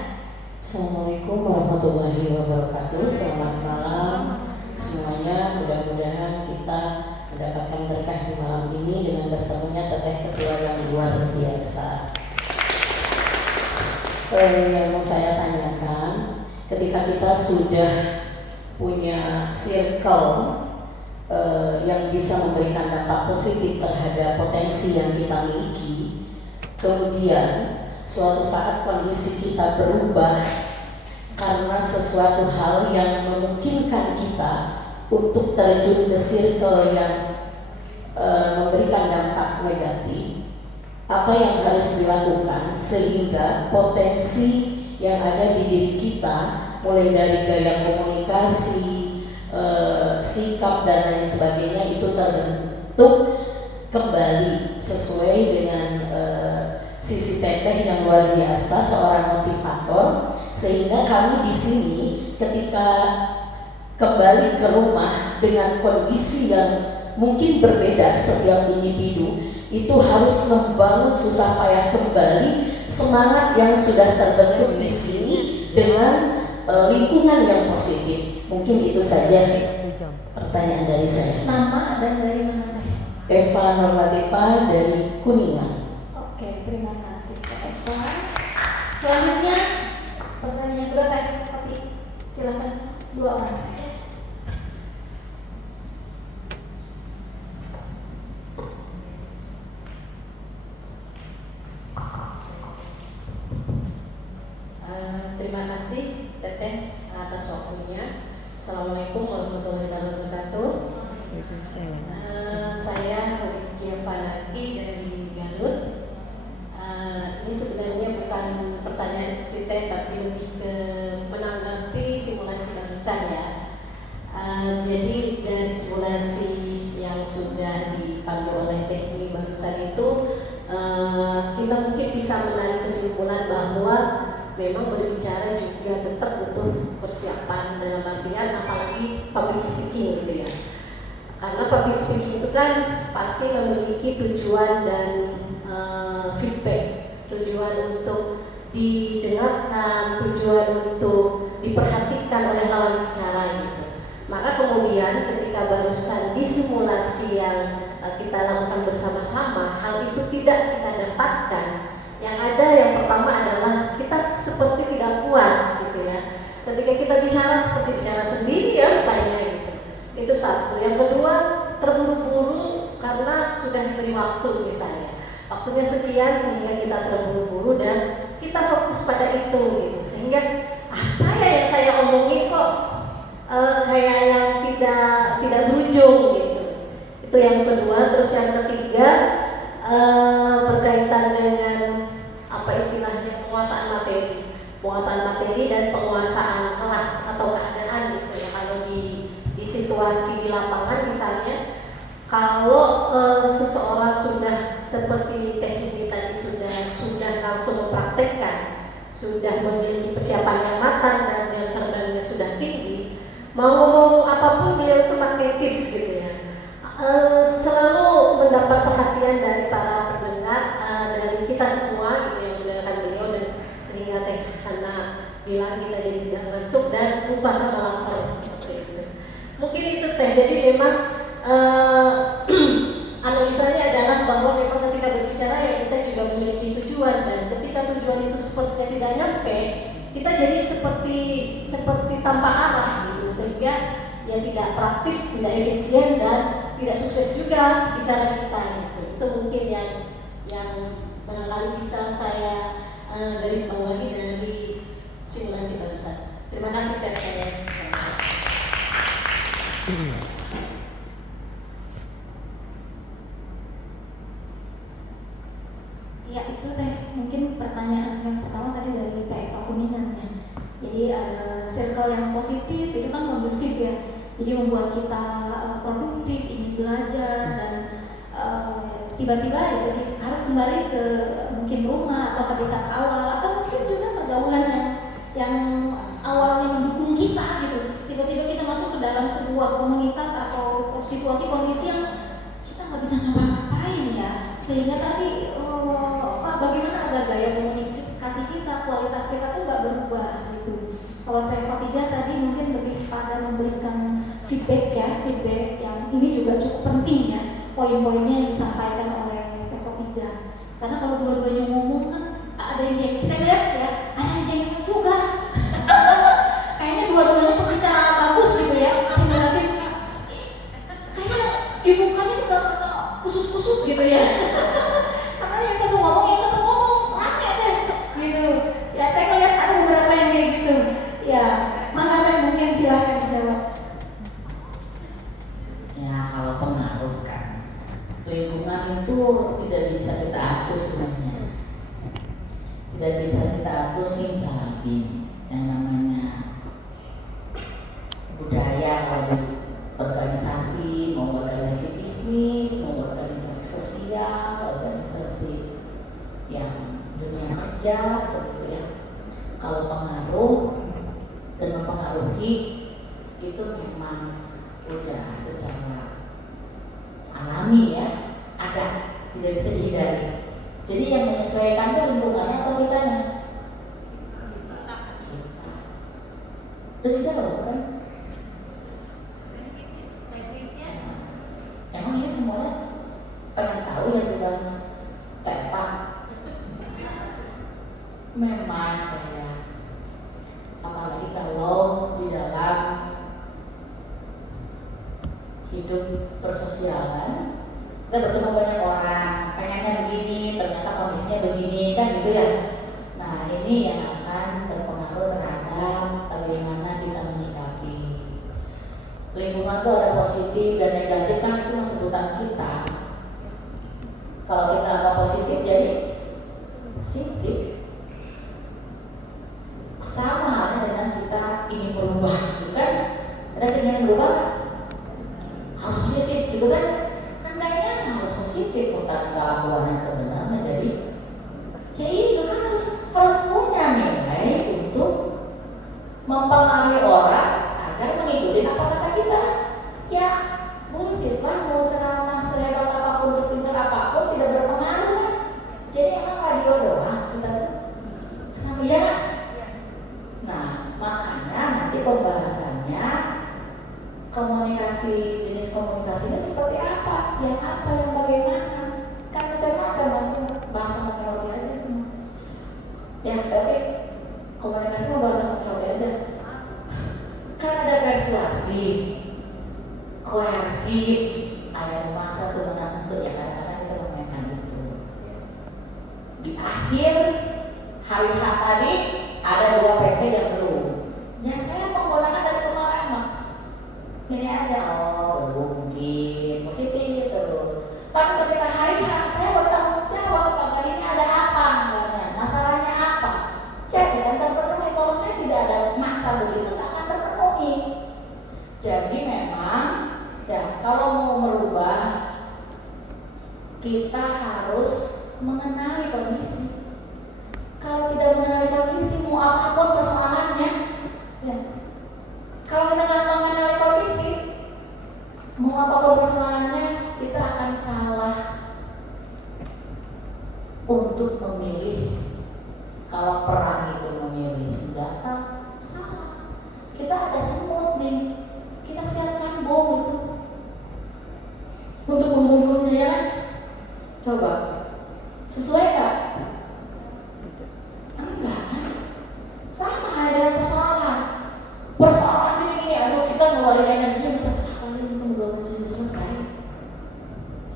Assalamualaikum warahmatullahi wabarakatuh. Selamat malam semuanya. Mudah-mudahan kita mendapatkan berkah di malam ini dengan bertemunya Teteh Ketua yang luar biasa. Yang mau saya tanyakan, ketika kita sudah punya circle yang bisa memberikan dampak positif terhadap potensi yang kita miliki, kemudian suatu saat kondisi kita berubah karena sesuatu hal yang memungkinkan kita untuk terjun ke circle yang memberikan dampak negatif, apa yang harus dilakukan sehingga potensi yang ada di diri kita, mulai dari gaya komunikasi, sikap dan lain sebagainya itu terbentuk kembali sesuai dengan sisi Teteh yang luar biasa, seorang motivator, sehingga kami di sini ketika kembali ke rumah dengan kondisi yang mungkin berbeda setiap individu, itu harus membangun susah payah kembali semangat yang sudah terbentuk di sini dengan lingkungan yang positif. Mungkin itu saja pertanyaan dari saya. Nama dan dari mana Teh? Eva Norlatifah dari Kuningan. Oke, terima kasih Kak Eva. Selanjutnya pertanyaan kedua Teh Khoti. Silakan 2 orang. Terima kasih Teteh atas waktunya. Assalamualaikum warahmatullahi wabarakatuh. Saya Khadijah Panaki dari Garut. Ini sebenarnya bukan pertanyaan si Teh, tapi lebih ke menanggapi simulasi barusan ya. Jadi dari simulasi yang sudah dipandu oleh Teh ini barusan itu, kita mungkin bisa menarik kesimpulan bahwa memang berbicara juga tetap butuh persiapan, dalam artian apalagi public speaking gitu ya. Karena public speaking itu kan pasti memiliki tujuan dan feedback, tujuan untuk didengarkan, tujuan untuk diperhatikan oleh lawan bicara gitu. Maka kemudian ketika barusan di simulasi yang kita lakukan bersama-sama, hal itu tidak kita dapatkan. Yang ada yang pertama adalah kita seperti tidak puas gitu ya. Ketika kita bicara seperti bicara sendiri ya rupanya gitu. Itu satu. Yang kedua, terburu-buru karena sudah diberi waktu misalnya. Waktunya sekian sehingga kita terburu-buru dan kita fokus pada itu gitu. Sehingga apa ya yang saya omongin kok kayak yang tidak berujung gitu. Itu yang kedua. Terus yang ketiga, berkaitan dengan apa istilahnya penguasaan materi dan penguasaan kelas atau keadaan gitu ya. Kalau di situasi di lapangan misalnya, kalau seseorang sudah seperti teknik tadi sudah langsung mempraktekkan, sudah memiliki persiapan yang matang dan jam terbangnya sudah tinggi, mau ngomong apapun beliau itu magnetis gitu ya. Selalu mendapat perhatian dan lupa sama lapar seperti itu. Mungkin itu teh. Jadi memang analisanya adalah bahwa memang ketika berbicara ya kita juga memiliki tujuan, dan ketika tujuan itu sepertinya tidak nyampe, kita jadi seperti tanpa arah gitu, sehingga ya tidak praktis, tidak efisien, dan tidak sukses juga bicara kita gitu. Itu mungkin yang barangkali bisa saya garis bawahi dari simulasi barusan. Terima kasih Teh. Ya itu teh, mungkin pertanyaan yang pertama tadi dari Teh Eva Kuningan ya. Jadi circle yang positif itu kan kondusif ya. Jadi membuat kita produktif, ingin belajar, dan tiba-tiba ya jadi harus kembali ke mungkin rumah atau habitat awal, atau mungkin juga pergaulan yang awalnya mendukung kita gitu. Tiba-tiba kita masuk ke dalam sebuah komunitas atau situasi kondisi yang kita nggak bisa ngapa-ngapain ya, sehingga tadi bagaimana agar gaya komunikasi kita, kualitas kita tuh nggak berubah gitu. Kalau Teh Khotijah tadi mungkin lebih pada memberikan feedback ya, feedback yang ini juga cukup penting ya, poin-poinnya yang disampaikan oleh Teh Khotijah. Karena kalau dua-duanya ngomong kan ada yang jengkel, saya lihat ya, ada yang jengkel juga. Kayaknya dua-duanya pembicaraan bagus gitu ya, simulatif. Kayaknya di mukanya udah kusut-kusut gitu ya. Karena yang satu ngomong, yang satu ngomong, rame deh gitu. Ya saya ngeliat ada beberapa yang kayak gitu. Ya, makanya mungkin silahkan dijawab. Ya kalau pengaruh kan, lingkungan itu tidak bisa kita atur sebenarnya. Tidak bisa kita atur simsalabim. Yang namanya budaya, kalau di organisasi, mau organisasi bisnis, mau organisasi sosial, organisasi yang dunia kerja, begitu ya. Kalau pengaruh dan mempengaruhi itu memang udah secara alami ya, ada, tidak bisa dihindari. Jadi yang menyesuaikan itu lingkungannya atau kitanya? Kita. Udah dijawab kan? Emang ini semuanya pengen tahu yang dibahas Tepa? Memang kayak, apalagi kalau di dalam hidup persosialan kita bertemu banyak orang, pengennya begini, ternyata kondisinya begini, kan gitu ya. Nah ini yang akan berpengaruh terhadap bagaimana kita menyikapi lingkungan. Tuh ada positif dan negatif, kan itu sebutan kita. Kalau kita anggap positif jadi positif, sama halnya dengan kita ingin berubah, gitu kan? Ada keinginan berubah harus positif, gitu kan? Kan kayaknya harus positif, bukan kelakuan yang sebenarnya. Jadi ya itu kan harus punya nilai untuk mempengaruhi orang agar mengikuti apa kata kita. Ya bullshit lah, mau ceramah sehebat apapun, sepintar apapun tidak berpengaruh kan. Jadi emang radio doang kita tuh ceramah ya kan? Nah makanya nanti pembahasannya komunikasi, jenis komunikasinya seperti apa, yang bagaimana, kan macam-macam. Nanti bahasa materi aja ya, berarti komunikasi mau bahasa materi aja. Kan ada persuasi, koersi, ada memaksa tuh untuk, ya kadang-kadang kita memainkan itu. Di akhir hari H tadi ada 2 PC yang belum. Ya saya menggunakan dari kemarin mah. Ini aja, oh belum mungkin positif terus. Tapi ketika hari H saya bertanggung jawab, kali ini ada apa enggaknya, masalahnya apa. Jadi kan terpenuhi. Kalau saya tidak ada maksa begitu, nggak akan terpenuhi. Jadi memang ya kalau mau merubah kita harus mengenali kondisi. Kalau tidak mengenali kondisi, mau apapun persoalannya, ya. Kalau kita nggak mengenali kondisi, mau apapun persoalannya, kita akan salah untuk memilih. Kalau perang itu memilih senjata, salah. kita ada semut nih, kita siapkan bom itu untuk membunuhnya ya. Coba sesuaikan